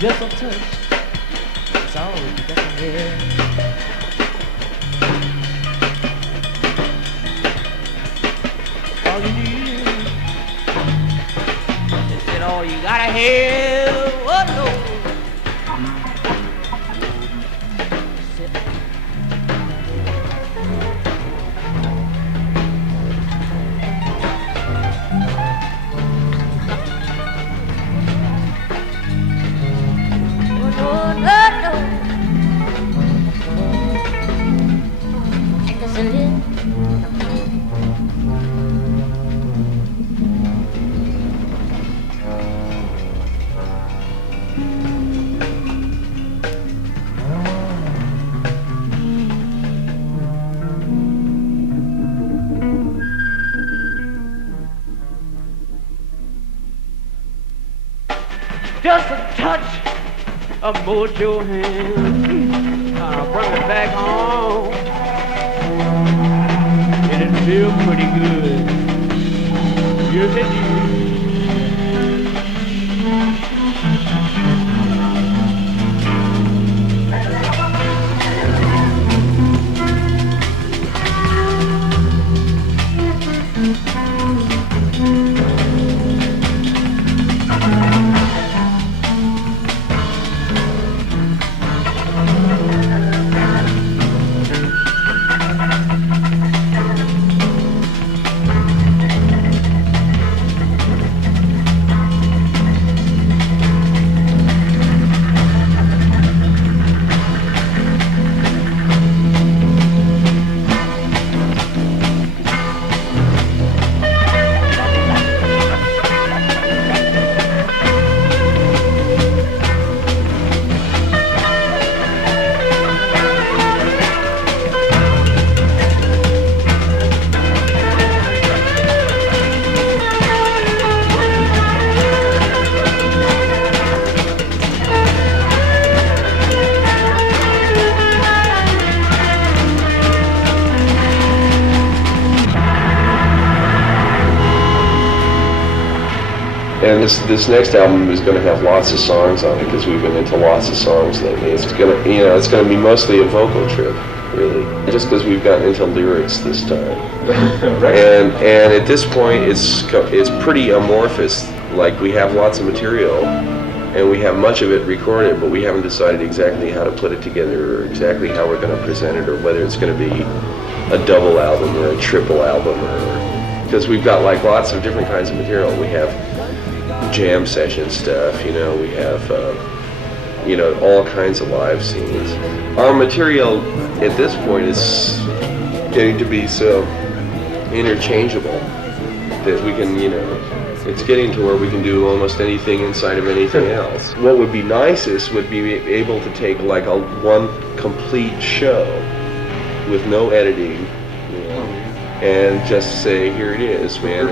just a touch, that's all you got to have. All you need, they said all you gotta have, oh no. Just a touch of mojo hand, I'll bring it back home, and it feels pretty good. Yes, it do. And this next album is going to have lots of songs on it because we've been into lots of songs lately. It's going to, it's going to be mostly a vocal trip, really, just because we've gotten into lyrics this time. and at this point, it's pretty amorphous. Like, we have lots of material, and we have much of it recorded, but we haven't decided exactly how to put it together, or exactly how we're going to present it, or whether it's going to be a double album or a triple album, or because we've got like lots of different kinds of material. We have jam session stuff, we have, all kinds of live scenes. Our material at this point is getting to be so interchangeable that we can, you know, it's getting to where we can do almost anything inside of anything else. What would be nicest would be able to take like one complete show with no editing, you know, and just say, here it is, man.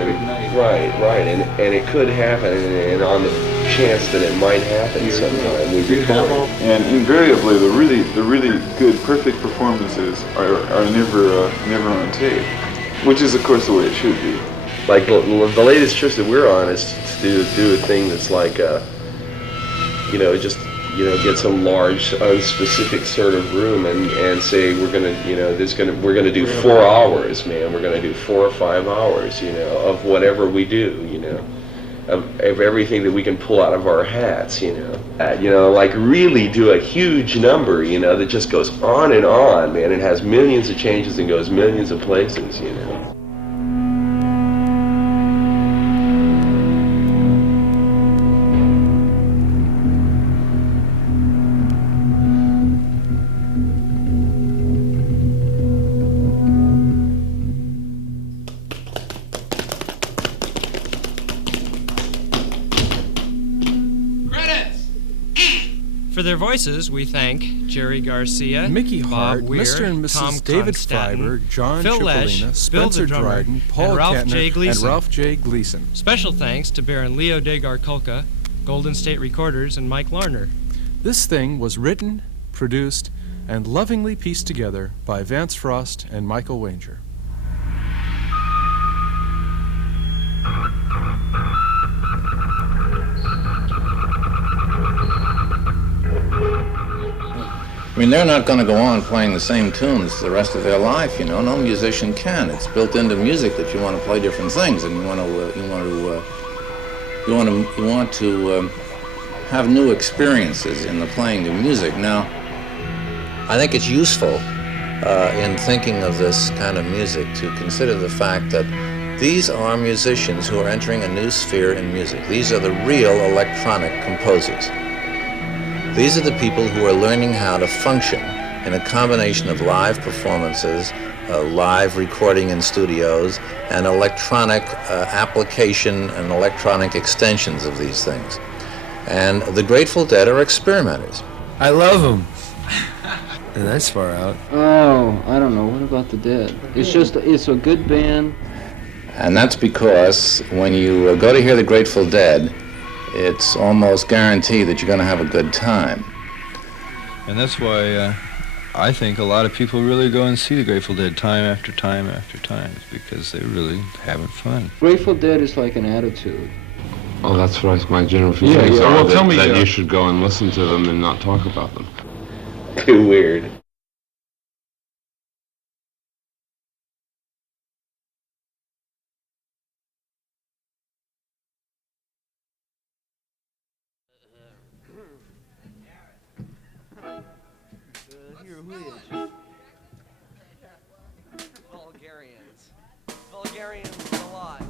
Right, and it could happen, and on the chance that it might happen sometime, we'd record it. And invariably, the really good, perfect performances are never on tape, which is, of course, the way it should be. Like the latest trip that we're on is to do a thing that's like, you know, just, you know, get some large, unspecific sort of room and say we're gonna, you know, we're gonna do 4 hours, man. We're gonna do 4 or 5 hours, you know, of whatever we do, you know, of everything that we can pull out of our hats, you know, like really do a huge number, you know, that just goes on and on, man. It has millions of changes and goes millions of places, you know. For their voices, we thank Jerry Garcia, Mickey Hart, Bob Weir, Mr. and Mrs. Tom David Constantin, Freiberg, John Phil Cipollina, Lesh, Spencer Bill the drummer, Dryden, Paul and Ralph Kantner, J. Gleason. and Ralph J. Gleason. Special thanks to Baron Leo de Garkulka, Golden State Recorders, and Mike Larner. This thing was written, produced, and lovingly pieced together by Vance Frost and Michael Wanger. I mean, they're not going to go on playing the same tunes the rest of their life, you know. No musician can. It's built into music that you want to play different things, and you want to have new experiences in the playing of music. Now, I think it's useful in thinking of this kind of music to consider the fact that these are musicians who are entering a new sphere in music. These are the real electronic composers. These are the people who are learning how to function in a combination of live performances, live recording in studios, and electronic application and electronic extensions of these things. And the Grateful Dead are experimenters. I love them. And that's far out. Oh, I don't know. What about the Dead? It's a good band. And that's because when you go to hear the Grateful Dead, it's almost guaranteed that you're going to have a good time. And that's why I think a lot of people really go and see the Grateful Dead time after time after time, because they're really having fun. Grateful Dead is like an attitude. Oh, that's what my general feelings are, that you should go and listen to them and not talk about them. Too weird. Vulgarians a lot.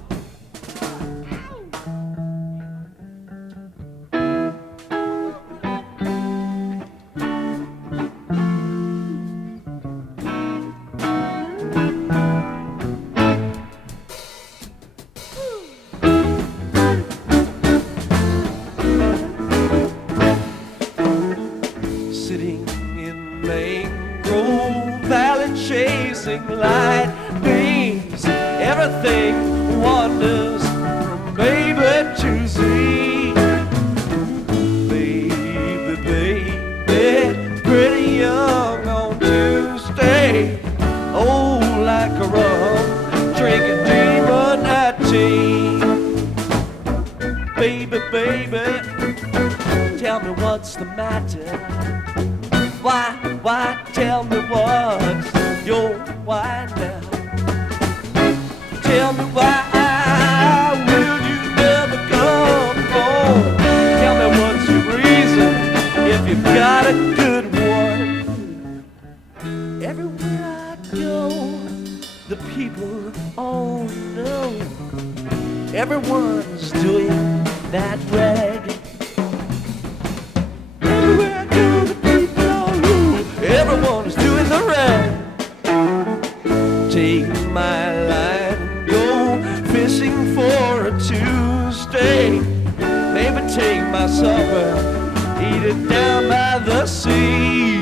Sitting in Mangrove Valley chasing light beams, everything wanders from baby to Z. Baby, pretty young on Tuesday, old like a rum, drinking demon night tea. Baby, tell me what's the matter. Why, tell me what's your why now? Tell me why will you never come home? Tell me what's your reason if you've got a good one. Everywhere I go, the people all know everyone's doing that rag. Everywhere I go, the people all know everyone's doing the rag. Take my line, go fishing for supper, eat it down by the sea.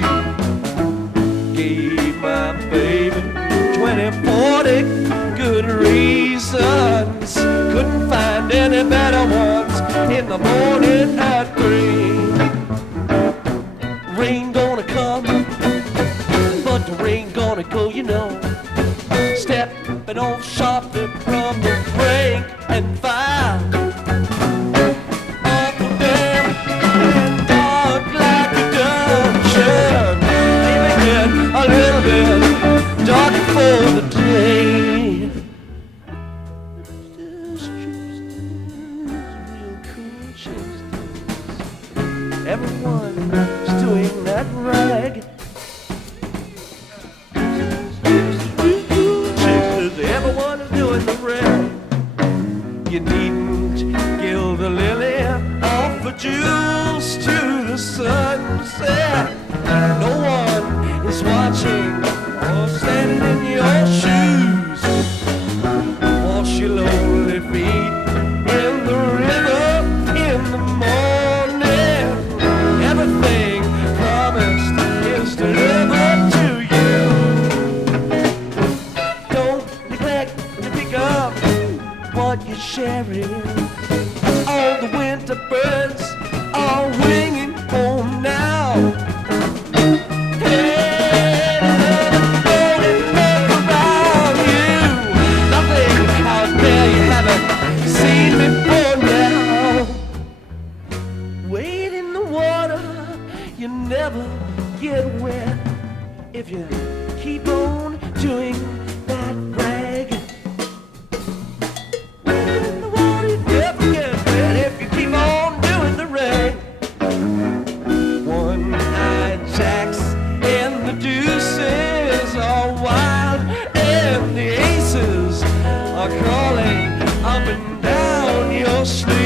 Gave my baby 20, 40 good reasons. Couldn't find any better ones in the morning at 3. Rain gonna come, but the rain gonna go, you know. Stepping on sharply from the rank and file. Up and down and dark like a dungeon. Maybe get a little bit dark for the day. Everyone's doing that rag. Everyone is doing the rag. You needn't gild the lily off the jewels to the sunset. No one is watching or standing in your shoes. Wash your lonely feet in the river in the morning. Everything promised is delivered to you. Don't neglect to pick up what you're sharing. All the winter birds are winging home now. Hey, don't look around you. Nothing out there you haven't seen before now. Wade in the water, you never get wet if you keep on doing that rag. Wade in the water, you never get wet if you keep on doing the rag. One-eyed jacks and the deuces are wild, and the aces are crawling up and down your sleeve.